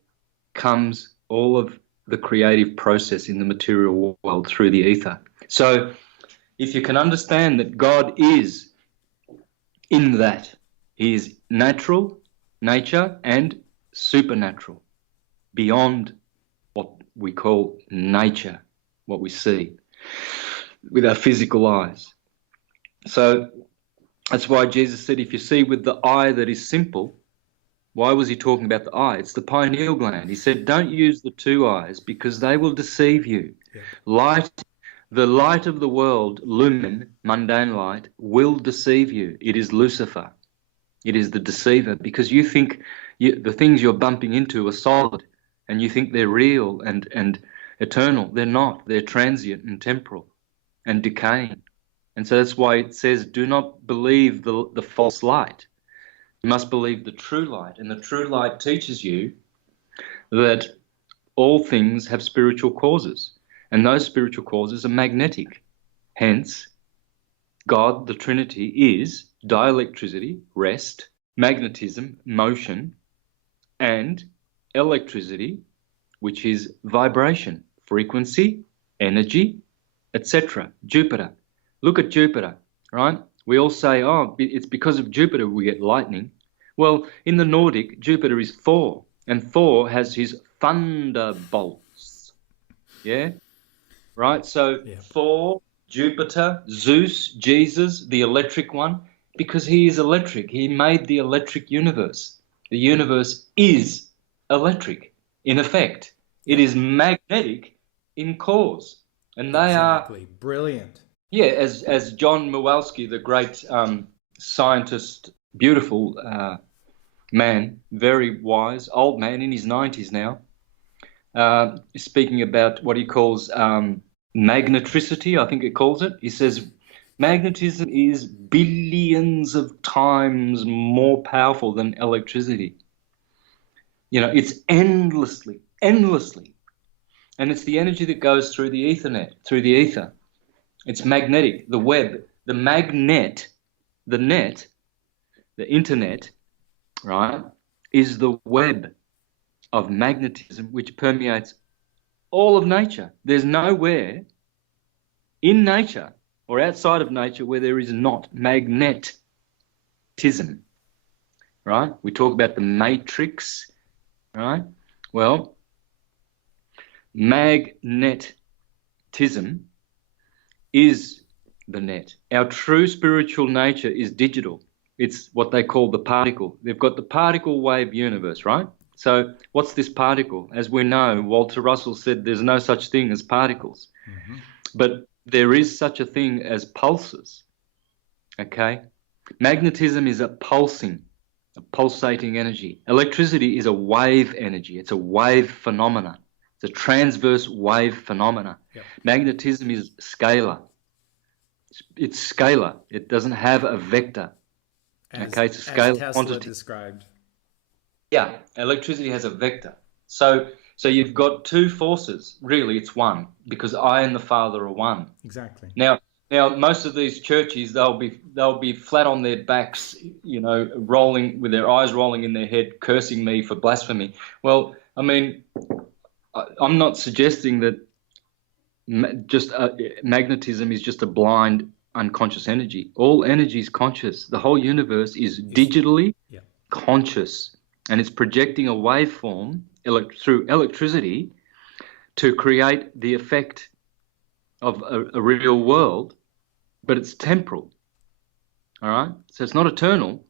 comes all of the creative process in the material world through the ether. So if you can understand that God is in that, he is natural, nature, and supernatural, beyond what we call nature, what we see with our physical eyes. So that's why Jesus said, if you see with the eye that is simple, why was he talking about the eye? It's the pineal gland. He said, don't use the two eyes because they will deceive you. Yeah. The light of the world, lumen, mundane light, will deceive you. It is Lucifer. It is the deceiver, because you think the things you're bumping into are solid and you think they're real and eternal. They're not. They're transient and temporal and decaying. And so that's why it says, do not believe the false light. You must believe the true light. And the true light teaches you that all things have spiritual causes. And those spiritual causes are magnetic. Hence, God, the Trinity, is dielectricity, rest, magnetism, motion, and electricity, which is vibration, frequency, energy, etc. Jupiter. Look at Jupiter, right? We all say, oh, it's because of Jupiter we get lightning. Well, in the Nordic, Jupiter is Thor, and Thor has his thunderbolts. Yeah? Right? So yeah. Thor, Jupiter, Zeus, Jesus, the electric one, because he is electric. He made the electric universe. The universe is electric, in effect. It is magnetic in cause. And they exactly. Brilliant. Yeah, as John Mowalski, the great scientist, beautiful man, very wise, old man in his 90s now, speaking about what he calls magnetricity, I think it calls it. He says, magnetism is billions of times more powerful than electricity. You know, it's endlessly. And it's the energy that goes through the Ethernet, through the ether. It's magnetic, the web, the magnet, the net, the internet, right, is the web of magnetism which permeates all of nature. There's nowhere in nature or outside of nature where there is not magnetism, right? We talk about the matrix, right? Well, magnetism is the net. Our true spiritual nature is digital. It's what they call the particle. They've got the particle wave universe, right? So what's this particle? As we know, Walter Russell said there's no such thing as particles, but there is such a thing as pulses, okay? Magnetism is a pulsating energy. Electricity is a wave energy. It's a wave phenomena. It's a transverse wave phenomena. Yep. Magnetism is scalar. It's scalar. It doesn't have a vector. Okay, it's a scalar as Tesla quantity. described. Yeah, electricity has a vector. So you've got two forces. Really, it's one, because I and the Father are one. Exactly. Now most of these churches, they'll be flat on their backs, rolling with their eyes rolling in their head, cursing me for blasphemy. Well, I mean, I'm not suggesting that magnetism is just a blind, unconscious energy. All energy is conscious. The whole universe is digitally conscious, and it's projecting a waveform through electricity to create the effect of a real world, but it's temporal. All right, so it's not eternal.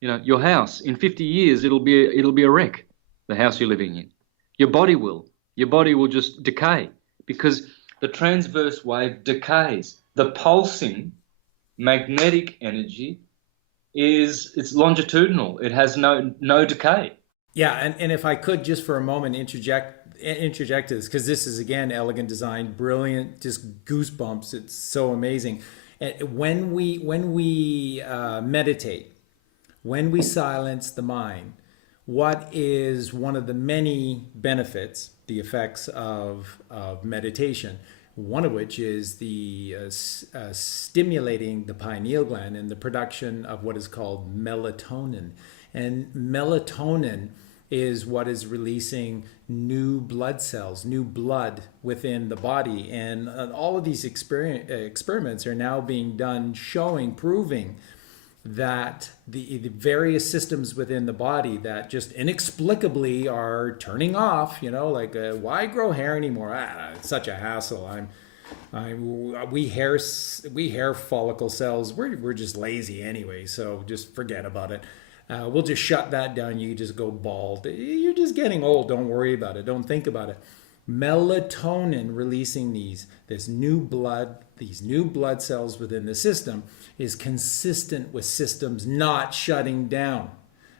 Your house in 50 years it'll be a wreck. The house you're living in, your body will just decay, because the transverse wave decays. The pulsing magnetic energy it's longitudinal. It has no decay. Yeah, and if I could just for a moment interject this, because this is again elegant design, brilliant, just goosebumps. It's so amazing. When we meditate, when we silence the mind, what is one of the many benefits, the effects of meditation? One of which is the stimulating the pineal gland and the production of what is called melatonin. And melatonin is what is releasing new blood cells, new blood within the body. And all of these experiments are now being done proving that the various systems within the body that just inexplicably are turning off, why grow hair anymore? It's such a hassle. We hair follicle cells, we're just lazy anyway, so just forget about it. We'll just shut that down. You just go bald. You're just getting old. Don't worry about it. Don't think about it. Melatonin releasing this new blood, these new blood cells within the system is consistent with systems not shutting down,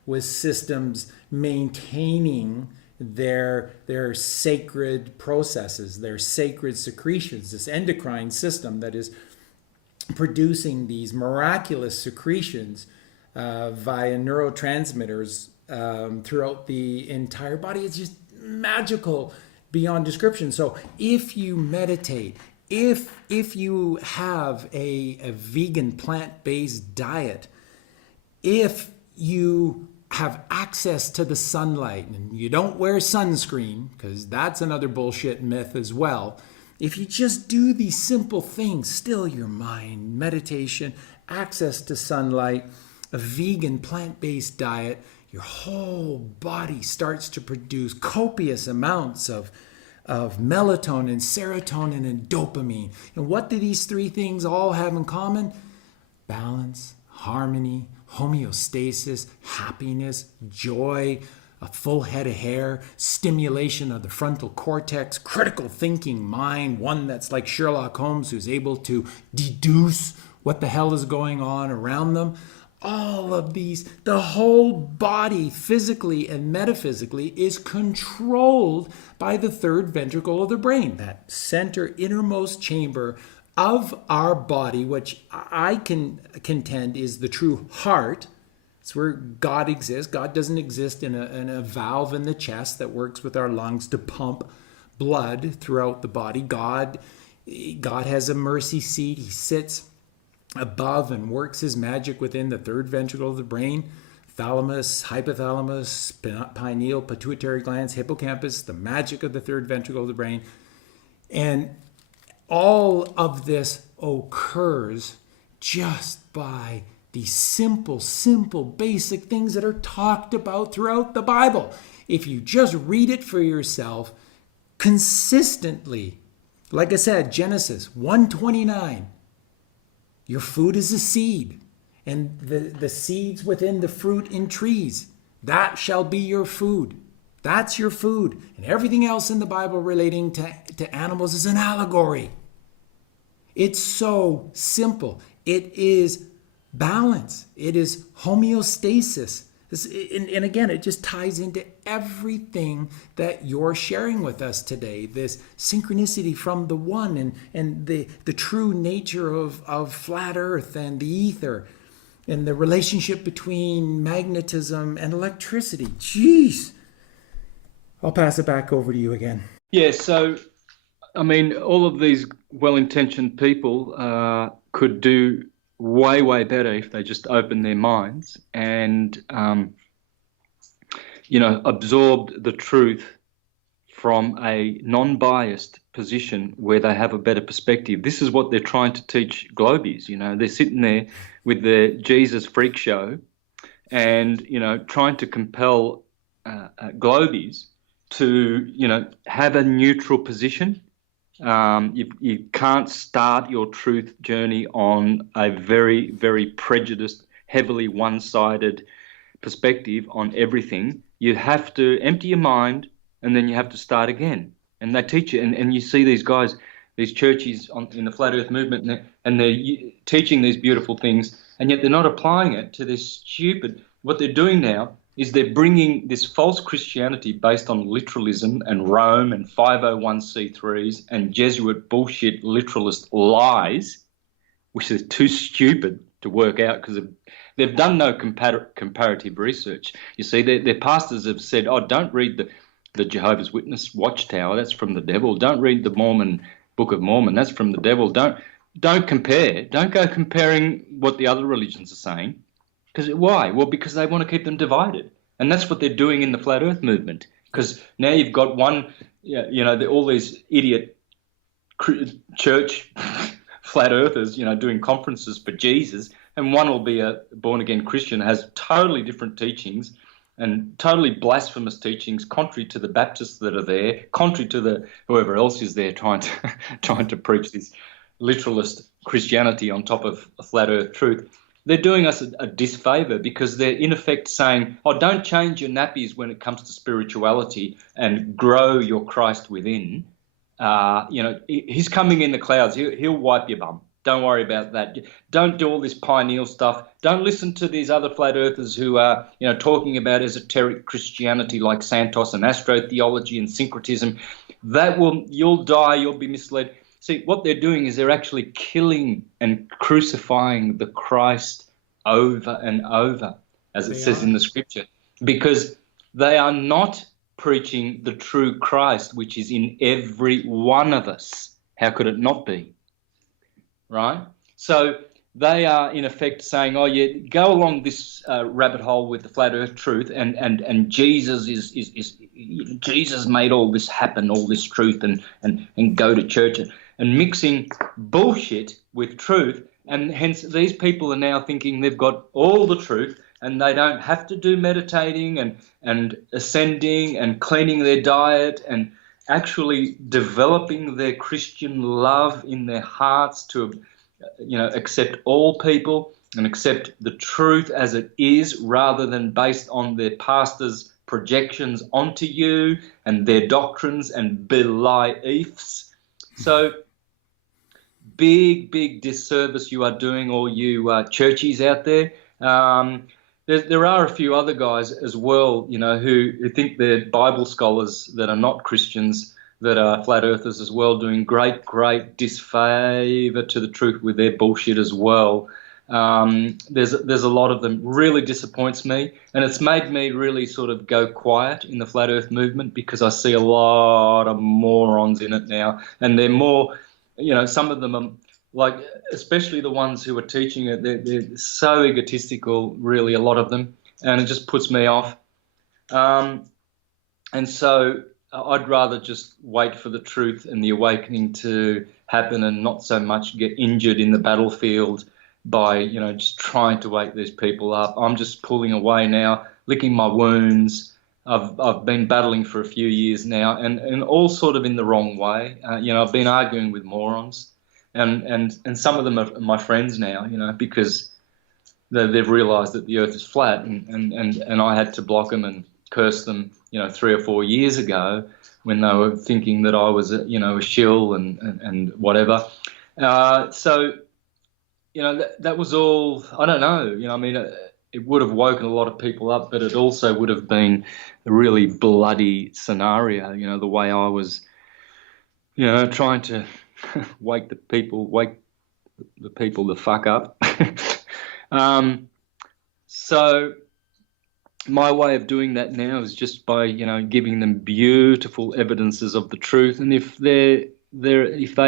with systems maintaining their sacred processes, their sacred secretions, this endocrine system that is producing these miraculous secretions via neurotransmitters throughout the entire body. It's just magical beyond description. So if you meditate, if you have a vegan plant-based diet, if you have access to the sunlight and you don't wear sunscreen, because that's another bullshit myth as well, if you just do these simple things, still your mind, meditation, access to sunlight, a vegan plant-based diet, your whole body starts to produce copious amounts of melatonin, serotonin, and dopamine. And what do these three things all have in common? Balance, harmony, homeostasis, happiness, joy, a full head of hair, stimulation of the frontal cortex, critical thinking mind, one that's like Sherlock Holmes who's able to deduce what the hell is going on around them. All of these, the whole body physically and metaphysically is controlled by the third ventricle of the brain, that center innermost chamber of our body, which I can contend is the true heart. It's where God exists. God doesn't exist in a valve in the chest that works with our lungs to pump blood throughout the body. God has a mercy seat. He sits above and works his magic within the third ventricle of the brain, thalamus, hypothalamus, pineal, pituitary glands, hippocampus, the magic of the third ventricle of the brain. And all of this occurs just by these simple, basic things that are talked about throughout the Bible. If you just read it for yourself consistently, like I said, Genesis 1:29, your food is a seed, and the seeds within the fruit in trees, that shall be your food. That's your food. And everything else in the Bible relating to animals is an allegory. It's so simple. It is balance. It is homeostasis. And again, it just ties into everything that you're sharing with us today. This synchronicity from the one and the true nature of flat earth and the ether and the relationship between magnetism and electricity. Jeez. I'll pass it back over to you again. Yeah, so, I mean, all of these well-intentioned people could do way, way better if they just opened their minds and, absorbed the truth from a non-biased position where they have a better perspective. This is what they're trying to teach globies. They're sitting there with their Jesus freak show and, trying to compel globies to, have a neutral position. You can't start your truth journey on a very, very prejudiced, heavily one-sided perspective on everything. You have to empty your mind, and then you have to start again. And they teach you, and you see these guys, these churchies in the flat earth movement, and they're teaching these beautiful things, and yet they're not applying it to this stupid. What they're doing now is they're bringing this false Christianity based on literalism and Rome and 501c3s and Jesuit bullshit literalist lies, which is too stupid to work out because they've done no comparative research. You see, their pastors have said, oh, don't read the Jehovah's Witness Watchtower, that's from the devil. Don't read the Book of Mormon, that's from the devil. Don't compare. Don't go comparing what the other religions are saying. Why? Well, because they want to keep them divided. And that's what they're doing in the flat earth movement. Because now you've got one, all these idiot church flat earthers, doing conferences for Jesus, and one will be a born-again Christian, has totally different teachings and totally blasphemous teachings, contrary to the Baptists that are there, contrary to whoever else is there trying to preach this literalist Christianity on top of a flat earth truth. They're doing us a disfavor because they're in effect saying, oh, don't change your nappies when it comes to spirituality and grow your Christ within. He's coming in the clouds. He'll wipe your bum. Don't worry about that. Don't do all this pineal stuff. Don't listen to these other flat earthers who are, talking about esoteric Christianity like Santos and astrotheology and syncretism. You'll die. You'll be misled. See, what they're doing is they're actually killing and crucifying the Christ over and over, as it says in the scripture, because they are not preaching the true Christ, which is in every one of us. How could it not be? Right? So they are, in effect, saying, oh, yeah, go along this rabbit hole with the flat earth truth, and Jesus Jesus made all this happen, all this truth, and go to church. And mixing bullshit with truth, and hence these people are now thinking they've got all the truth and they don't have to do meditating and ascending and cleaning their diet and actually developing their Christian love in their hearts to, accept all people and accept the truth as it is rather than based on their pastors' projections onto you and their doctrines and beliefs. So big disservice you are doing, all you churchies out there. There are a few other guys as well, who think they're Bible scholars that are not Christians, that are flat earthers as well, doing great disfavor to the truth with their bullshit as well. There's a lot of them. Really disappoints me, and it's made me really sort of go quiet in the flat earth movement because I see a lot of morons in it now, and they're more, some of them are like, especially the ones who are teaching it, they're so egotistical, really, a lot of them, and it just puts me off. And so I'd rather just wait for the truth and the awakening to happen and not so much get injured in the battlefield by, just trying to wake these people up. I'm just pulling away now, licking my wounds. I've been battling for a few years now, and all sort of in the wrong way. I've been arguing with morons, and some of them are my friends now, because they've realised that the Earth is flat, and I had to block them and curse them 3 or 4 years ago, when they were thinking that I was a shill and whatever. So that was all. I don't know. I mean, it would have woken a lot of people up, but it also would have been a really bloody scenario. The way I was, trying to wake the people the fuck up. So my way of doing that now is just by giving them beautiful evidences of the truth, and if they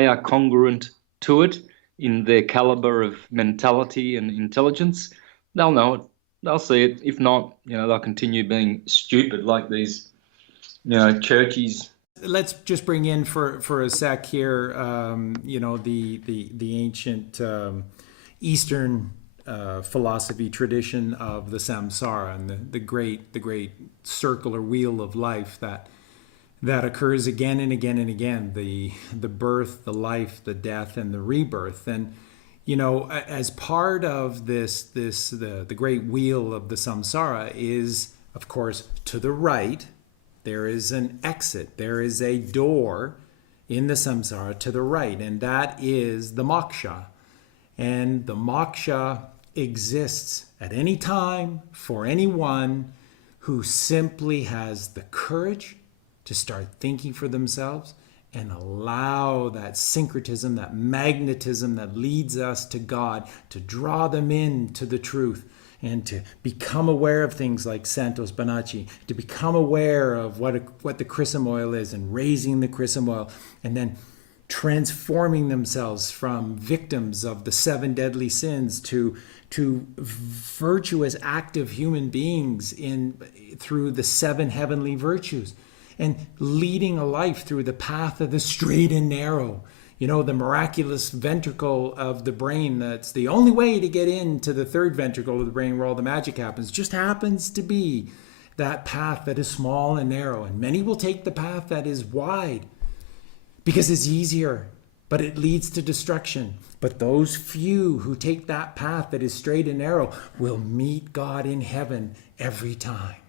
are congruent to it in their caliber of mentality and intelligence, they'll know it, they'll see it. If not, they'll continue being stupid like these churchies. Let's just bring in for a sec here, the ancient Eastern philosophy tradition of the samsara and the great circular wheel of life that occurs again and again and again, the birth, the life, the death, and the rebirth. And as part of the great wheel of the samsara is, of course, to the right there is an exit, there is a door in the samsara to the right, and that is the moksha. And the moksha exists at any time for anyone who simply has the courage to start thinking for themselves and allow that syncretism, that magnetism that leads us to God, to draw them into the truth and to become aware of things like Santos, bonacci, to become aware of what the chrism oil is and raising the chrism oil, and then transforming themselves from victims of the 7 deadly sins to virtuous, active human beings through the 7 heavenly virtues, and leading a life through the path of the straight and narrow. The miraculous ventricle of the brain that's the only way to get into the 3rd ventricle of the brain where all the magic happens, just happens to be that path that is small and narrow. And many will take the path that is wide because it's easier, but it leads to destruction. But those few who take that path that is straight and narrow will meet God in heaven every time.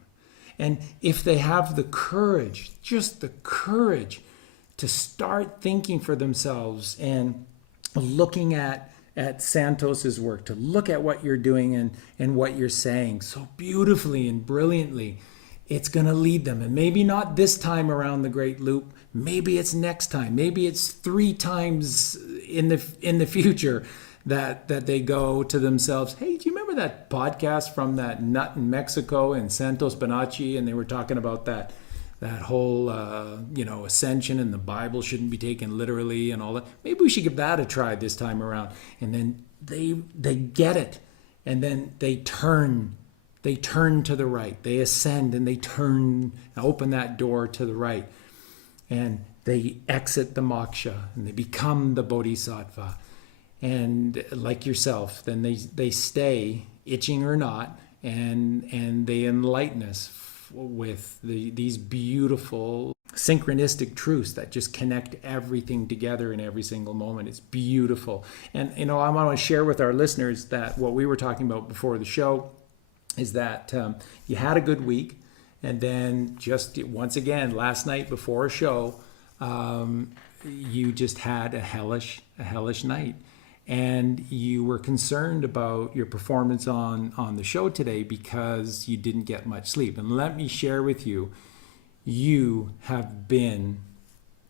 And if they have the courage, just the courage, to start thinking for themselves and looking at Santos's work, to look at what you're doing and what you're saying so beautifully and brilliantly, it's going to lead them. And maybe not this time around the Great Loop. Maybe it's next time. Maybe it's 3 times in the future that they go to themselves. Hey, do you remember that podcast from that nut in Mexico and Santos bonacci? And they were talking about that whole ascension, and the Bible shouldn't be taken literally and all that. Maybe we should give that a try this time around. And then they get it, and then they turn to the right. They ascend and they turn, open that door to the right, and they exit the moksha and they become the bodhisattva. And like yourself, then they stay, itching or not, and they enlighten us with these beautiful synchronistic truths that just connect everything together in every single moment. It's beautiful. And I want to share with our listeners that what we were talking about before the show is that you had a good week, and then just once again last night before a show, you just had a hellish night. And you were concerned about your performance on the show today because you didn't get much sleep. And let me share with you, you have been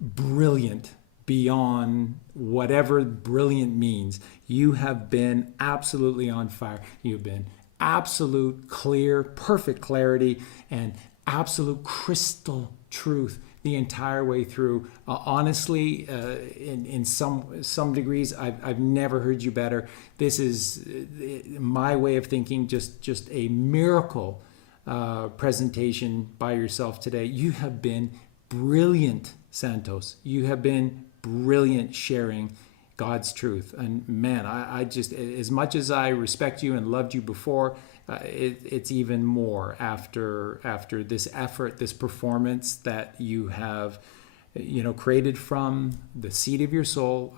brilliant beyond whatever brilliant means. You have been absolutely on fire. You've been absolute clear, perfect clarity, and absolute crystal truth the entire way through. Honestly, in some degrees, I've never heard you better. This is my way of thinking, just a miracle presentation by yourself today. You have been brilliant, Santos. You have been brilliant sharing God's truth. And man, I just, as much as I respect you and loved you before, it's even more after this effort, this performance that you have, created from the seed of your soul.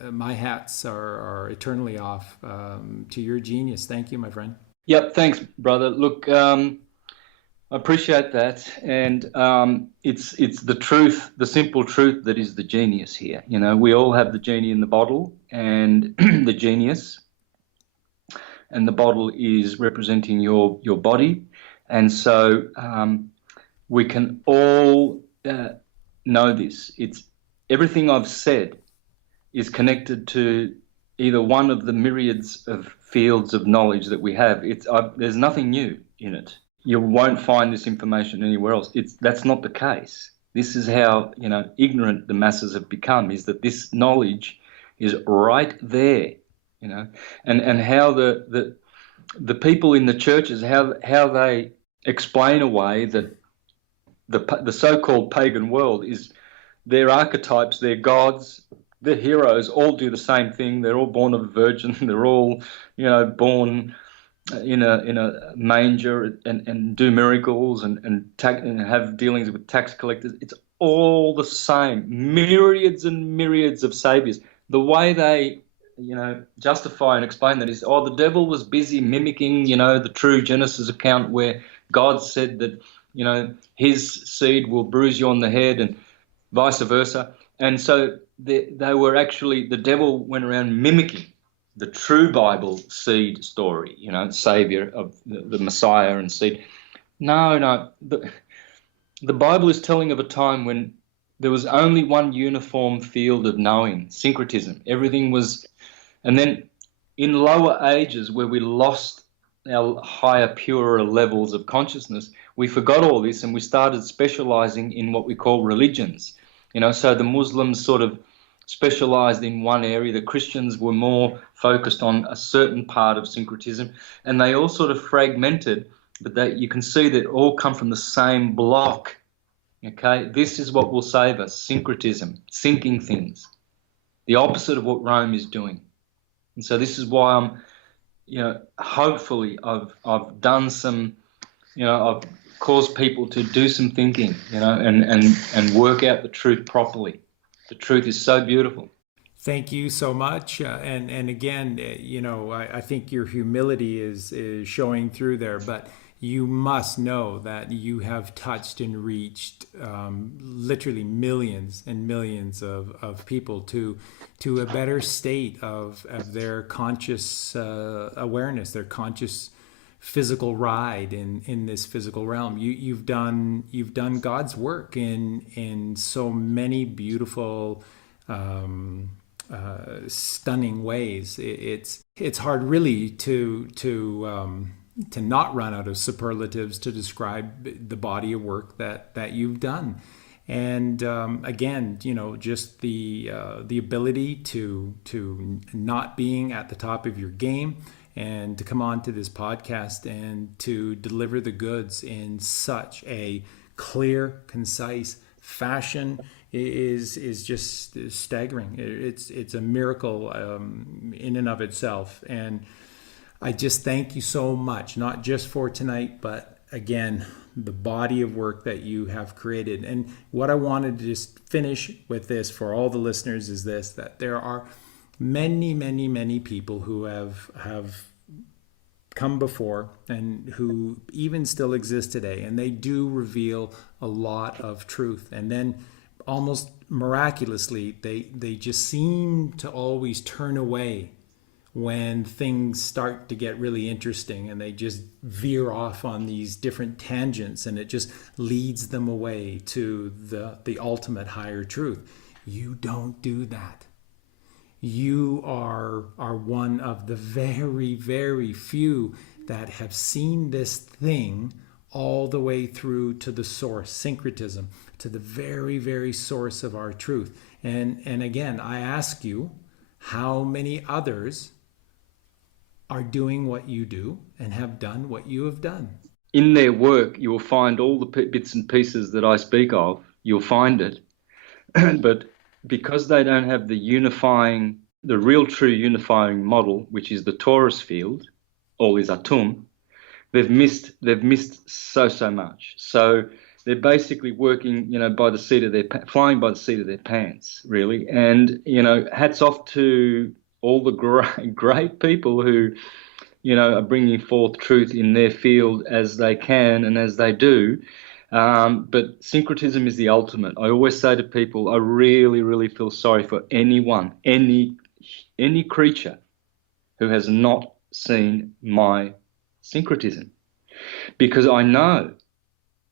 My hats are eternally off to your genius. Thank you, my friend. Yep, thanks, brother. Look, I I appreciate that, and it's the truth, the simple truth that is the genius here. You know, we all have the genie in the bottle, and the genius, and the bottle is representing your body, and so we can all know this. It's everything I've said is connected to either one of the myriads of fields of knowledge that we have. There's nothing new in it. You won't find this information anywhere else. That's not the case. This is how, you know, ignorant the masses have become, is that this knowledge is right there, you know, and how the people in the churches, how they explain away that the so-called pagan world is their archetypes, their gods, their heroes all do the same thing. They're all born of a virgin. They're all, you know, born in a manger and do miracles and have dealings with tax collectors. It's all the same. Myriads and myriads of saviors. The way they, you know, justify and explain that is, oh, the devil was busy mimicking, you know, the true Genesis account where God said that, you know, his seed will bruise you on the head and vice versa. And so they were actually, the devil went around mimicking the true Bible seed story, you know, savior of the Messiah and seed. No. The Bible is telling of a time when there was only one uniform field of knowing, syncretism. Everything was, and then in lower ages where we lost our higher, purer levels of consciousness, we forgot all this and we started specializing in what we call religions. You know, so the Muslims sort of specialized in one area. The Christians were more focused on a certain part of syncretism, and they all sort of fragmented, but you can see that all come from the same block. Okay, this is what will save us: syncretism, syncing things, the opposite of what Rome is doing. And so this is why I'm, you know, hopefully I've done some, you know, I've caused people to do some thinking, you know, and work out the truth properly. The truth is so beautiful. Thank you so much. And again, you know, I think your humility is showing through there, but you must know that you have touched and reached literally millions and millions of people to a better state of their conscious awareness, their conscious physical ride in this physical realm. You've done God's work in so many beautiful, stunning ways. It's hard really to not run out of superlatives to describe the body of work that you've done. And again, you know, just the ability to not being at the top of your game, and to come on to this podcast and to deliver the goods in such a clear, concise fashion is just staggering. It's a miracle in and of itself. And I just thank you so much, not just for tonight, but again, the body of work that you have created. And what I wanted to just finish with this for all the listeners is this, that there are many people who have come before and who even still exist today, and they do reveal a lot of truth. And then almost miraculously, they just seem to always turn away when things start to get really interesting, and they just veer off on these different tangents, and it just leads them away to the ultimate higher truth. You don't do that. You are one of the very few that have seen this thing all the way through to the source, syncretism, to the very source of our truth. And again, I ask you, how many others are doing what you do and have done what you have done? In their work, you will find all the bits and pieces that I speak of. You'll find it. But because they don't have the real true unifying model, which is the torus field, all is atum, they've missed so much. So they're basically working, you know, flying by the seat of their pants, really. And, you know, hats off to all the great people who are bringing forth truth in their field as they can and as they do. But syncretism is the ultimate. I always say to people, I really, really feel sorry for anyone, any creature who has not seen my syncretism, because I know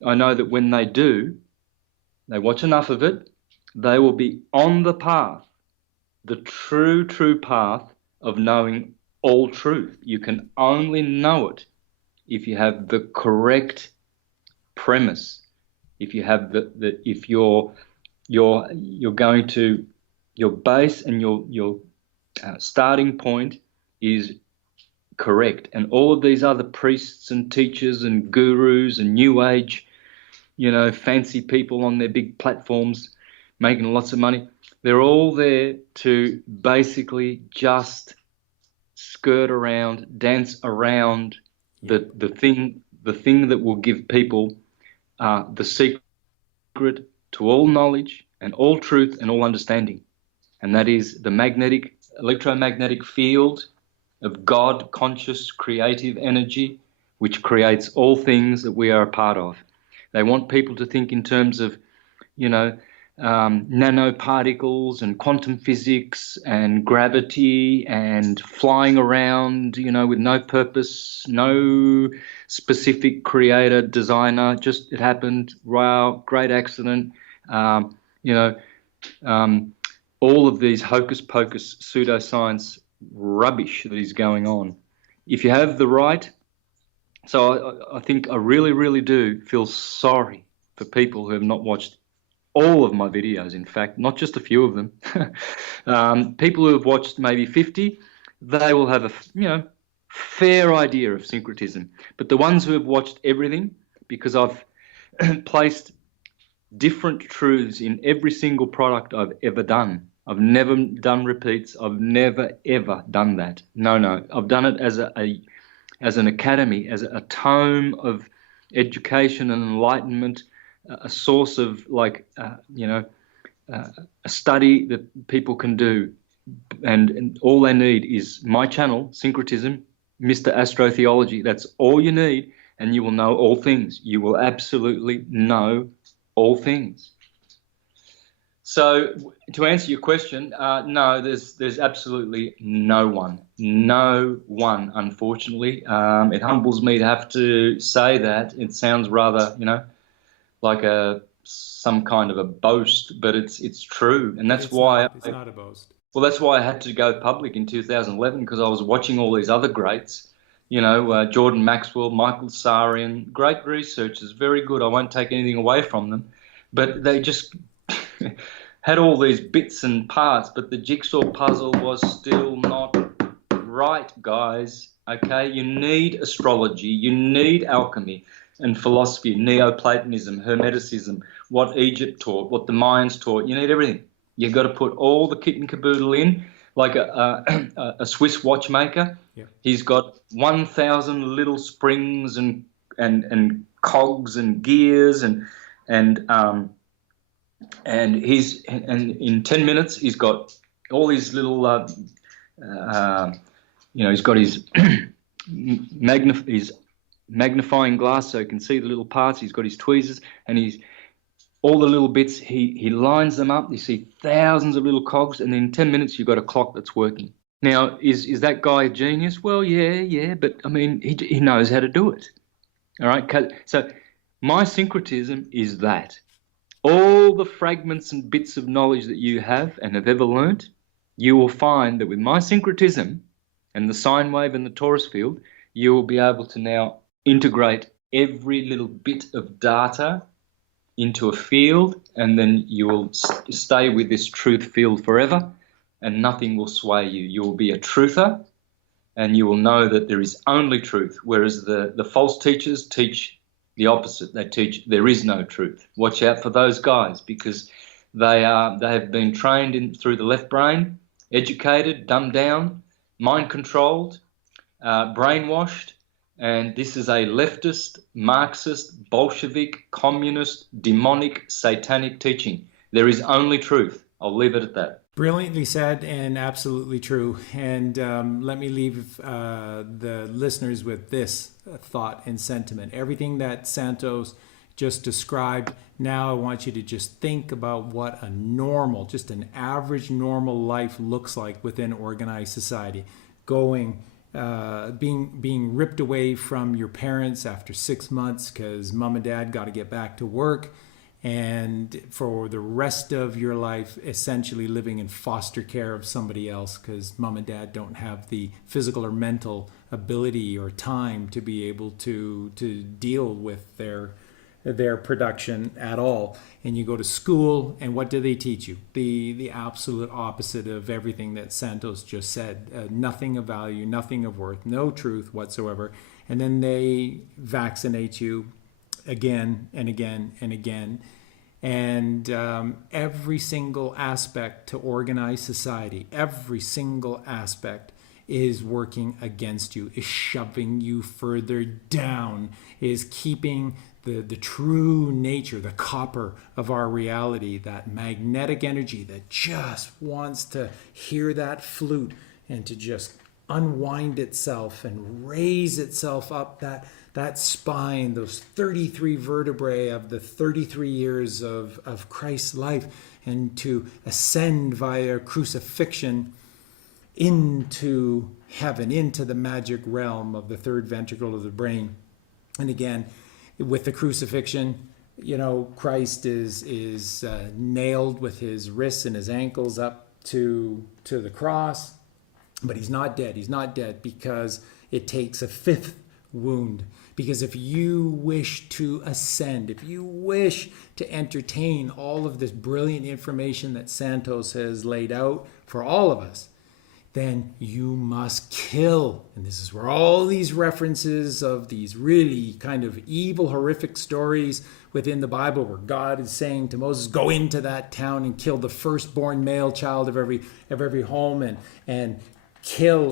that when they do, they watch enough of it, they will be on the path, the true path of knowing all truth. You can only know it if you have the correct premise, if you have if you're going to, your base and your starting point is correct. And all of these other priests and teachers and gurus and new age, fancy people on their big platforms making lots of money, they're all there to basically just skirt around, dance around the thing that will give people the secret to all knowledge and all truth and all understanding. And that is the electromagnetic field of God, conscious, creative energy, which creates all things that we are a part of. They want people to think in terms of, nanoparticles and quantum physics and gravity and flying around, with no purpose, no specific creator, designer, just it happened, wow, great accident, all of these hocus pocus pseudoscience rubbish that is going on. If you have the right, so I think I really, really do feel sorry for people who have not watched all of my videos, in fact, not just a few of them. People who have watched maybe 50, they will have a fair idea of syncretism. But the ones who have watched everything, because I've placed different truths in every single product I've ever done. I've never done repeats. I've never, ever done that. No. I've done it as an academy, as a tome of education and enlightenment, a source of a study that people can do. And all they need is my channel, Syncretism, Mr. Astrotheology. That's all you need, and you will know all things. You will absolutely know all things. So to answer your question, no, there's absolutely no one, unfortunately. It humbles me to have to say that. It sounds rather, like some kind of a boast, but it's true. And that's why it's not a boast. Well, that's why I had to go public in 2011, because I was watching all these other greats, Jordan Maxwell, Michael Sarian, great researchers, very good. I won't take anything away from them, but they just had all these bits and parts, but the jigsaw puzzle was still not right, guys. Okay, you need astrology, you need alchemy and philosophy, Neoplatonism, Hermeticism, what Egypt taught, what the Mayans taught. You need everything. You've got to put all the kit and caboodle in, like a Swiss watchmaker. Yeah. He's got 1,000 little springs and cogs and gears and in 10 minutes he's got all these little he's got his his magnifying glass so he can see the little parts. He's got his tweezers and all the little bits, he lines them up. You see thousands of little cogs, and in 10 minutes you've got a clock that's working. Now, is that guy a genius? Well, yeah, but I mean, he knows how to do it. All right, so my syncretism is that. All the fragments and bits of knowledge that you have and have ever learnt, you will find that with my syncretism and the sine wave and the torus field, you will be able to now integrate every little bit of data into a field, and then you will stay with this truth field forever, and nothing will sway you. You will be a truther, and you will know that there is only truth, whereas the false teachers teach the opposite. They teach there is no truth. Watch out for those guys, because they have been trained through the left brain, educated, dumbed down, mind controlled, brainwashed. And this is a leftist, Marxist, Bolshevik, communist, demonic, satanic teaching. There is only truth. I'll leave it at that. Brilliantly said and absolutely true. And let me leave the listeners with this thought and sentiment. Everything that Santos just described, now I want you to just think about what a normal, just an average normal life looks like within organized society. Being ripped away from your parents after 6 months because mom and dad got to get back to work, and for the rest of your life essentially living in foster care of somebody else because mom and dad don't have the physical or mental ability or time to be able to deal with their production at all. And you go to school, and what do they teach you? The absolute opposite of everything that Santos just said. Nothing of value, nothing of worth, no truth whatsoever. And then they vaccinate you again and again and again. And every single aspect to organized society, every single aspect is working against you, is shoving you further down, is keeping the true nature, the copper of our reality, that magnetic energy that just wants to hear that flute and to just unwind itself and raise itself up that spine, those 33 vertebrae of the 33 years of Christ's life, and to ascend via crucifixion into heaven, into the magic realm of the third ventricle of the brain. And again, with the crucifixion, Christ is nailed with his wrists and his ankles up to the cross, but he's not dead. He's not dead because it takes a fifth wound. Because if you wish to ascend, if you wish to entertain all of this brilliant information that Santos has laid out for all of us, then you must kill. And this is where all these references of these really kind of evil, horrific stories within the Bible, where God is saying to Moses, go into that town and kill the firstborn male child of every home, and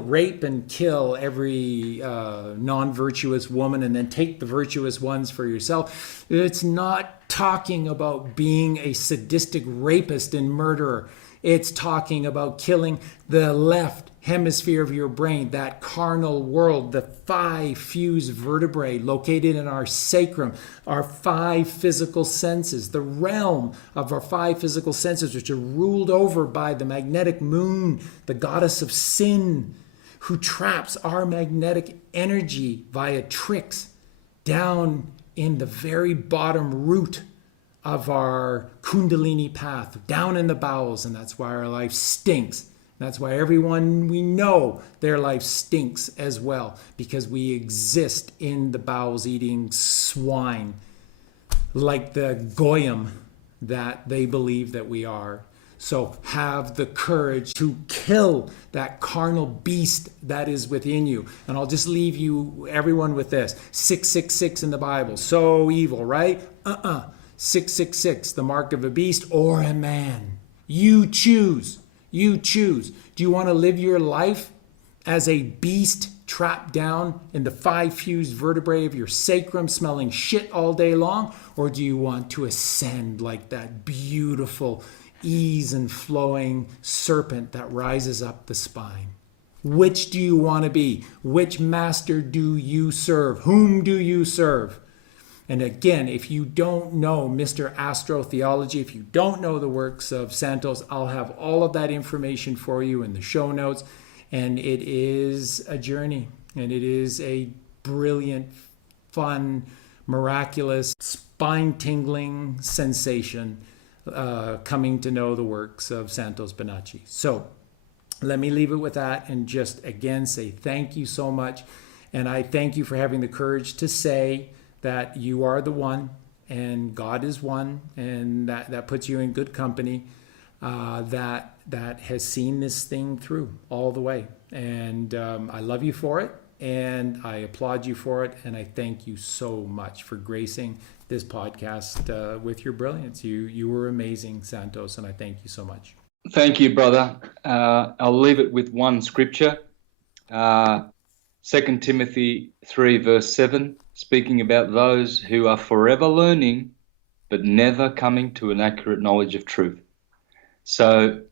rape and kill every non-virtuous woman, and then take the virtuous ones for yourself. It's not talking about being a sadistic rapist and murderer. It's talking about killing the left hemisphere of your brain, that carnal world, the 5 fused vertebrae located in our sacrum, our 5 physical senses, the realm of our 5 physical senses, which are ruled over by the magnetic moon, the goddess of sin, who traps our magnetic energy via tricks down in the very bottom root of our kundalini path, down in the bowels. And that's why our life stinks. That's why everyone we know, their life stinks as well, because we exist in the bowels eating swine, like the goyim that they believe that we are. So have the courage to kill that carnal beast that is within you. And I'll just leave everyone with this. 666 in the Bible, so evil, right? 666, the mark of a beast or a man. You choose. You choose. Do you want to live your life as a beast trapped down in the 5 fused vertebrae of your sacrum, smelling shit all day long? Or do you want to ascend like that beautiful ease and flowing serpent that rises up the spine? Which do you want to be? Which master do you serve? Whom do you serve? And again, if you don't know Mr. Astrotheology, if you don't know the works of Santos, I'll have all of that information for you in the show notes. And it is a journey, and it is a brilliant, fun, miraculous, spine-tingling sensation coming to know the works of Santos Bonacci. So let me leave it with that and just again say thank you so much. And I thank you for having the courage to say that you are the one and God is one, and that puts you in good company, that has seen this thing through all the way. And I love you for it, and I applaud you for it, and I thank you so much for gracing this podcast with your brilliance. You were amazing, Santos, and I thank you so much. Thank you, brother. I'll leave it with one scripture, 2 Timothy 3 verse 7, speaking about those who are forever learning but never coming to an accurate knowledge of truth. So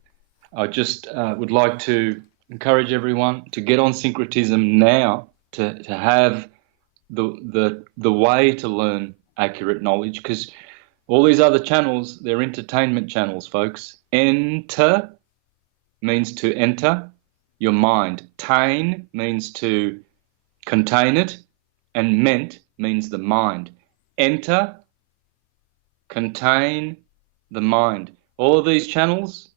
I just would like to encourage everyone to get on Syncretism now to have the way to learn accurate knowledge, because all these other channels, they're entertainment channels, folks. Enter means to enter your mind. Tain means to contain it, and ment means the mind. Enter, contain the mind. All of these channels,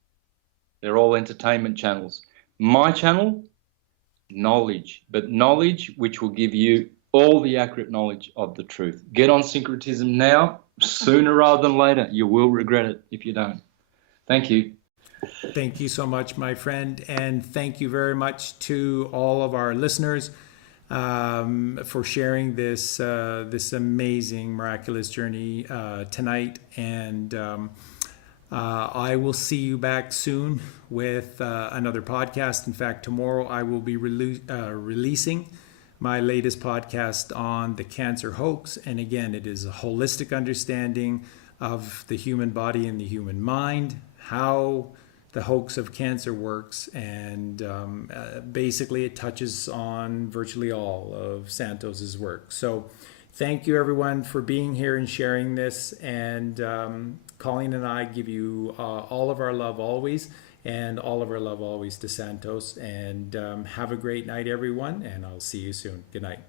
they're all entertainment channels. My channel, knowledge, but knowledge which will give you all the accurate knowledge of the truth. Get on Syncretism now, sooner rather than later. You will regret it if you don't. Thank you. Thank you so much, my friend. And thank you very much to all of our listeners for sharing this this amazing, miraculous journey tonight. And I will see you back soon with another podcast. In fact, tomorrow I will be releasing my latest podcast on the cancer hoax. And again, it is a holistic understanding of the human body and the human mind, how the hoax of cancer works, and basically it touches on virtually all of Santos's work. So thank you everyone for being here and sharing this, and Colleen and I give you all of our love always, and all of our love always to Santos, and have a great night everyone, and I'll see you soon. Good night.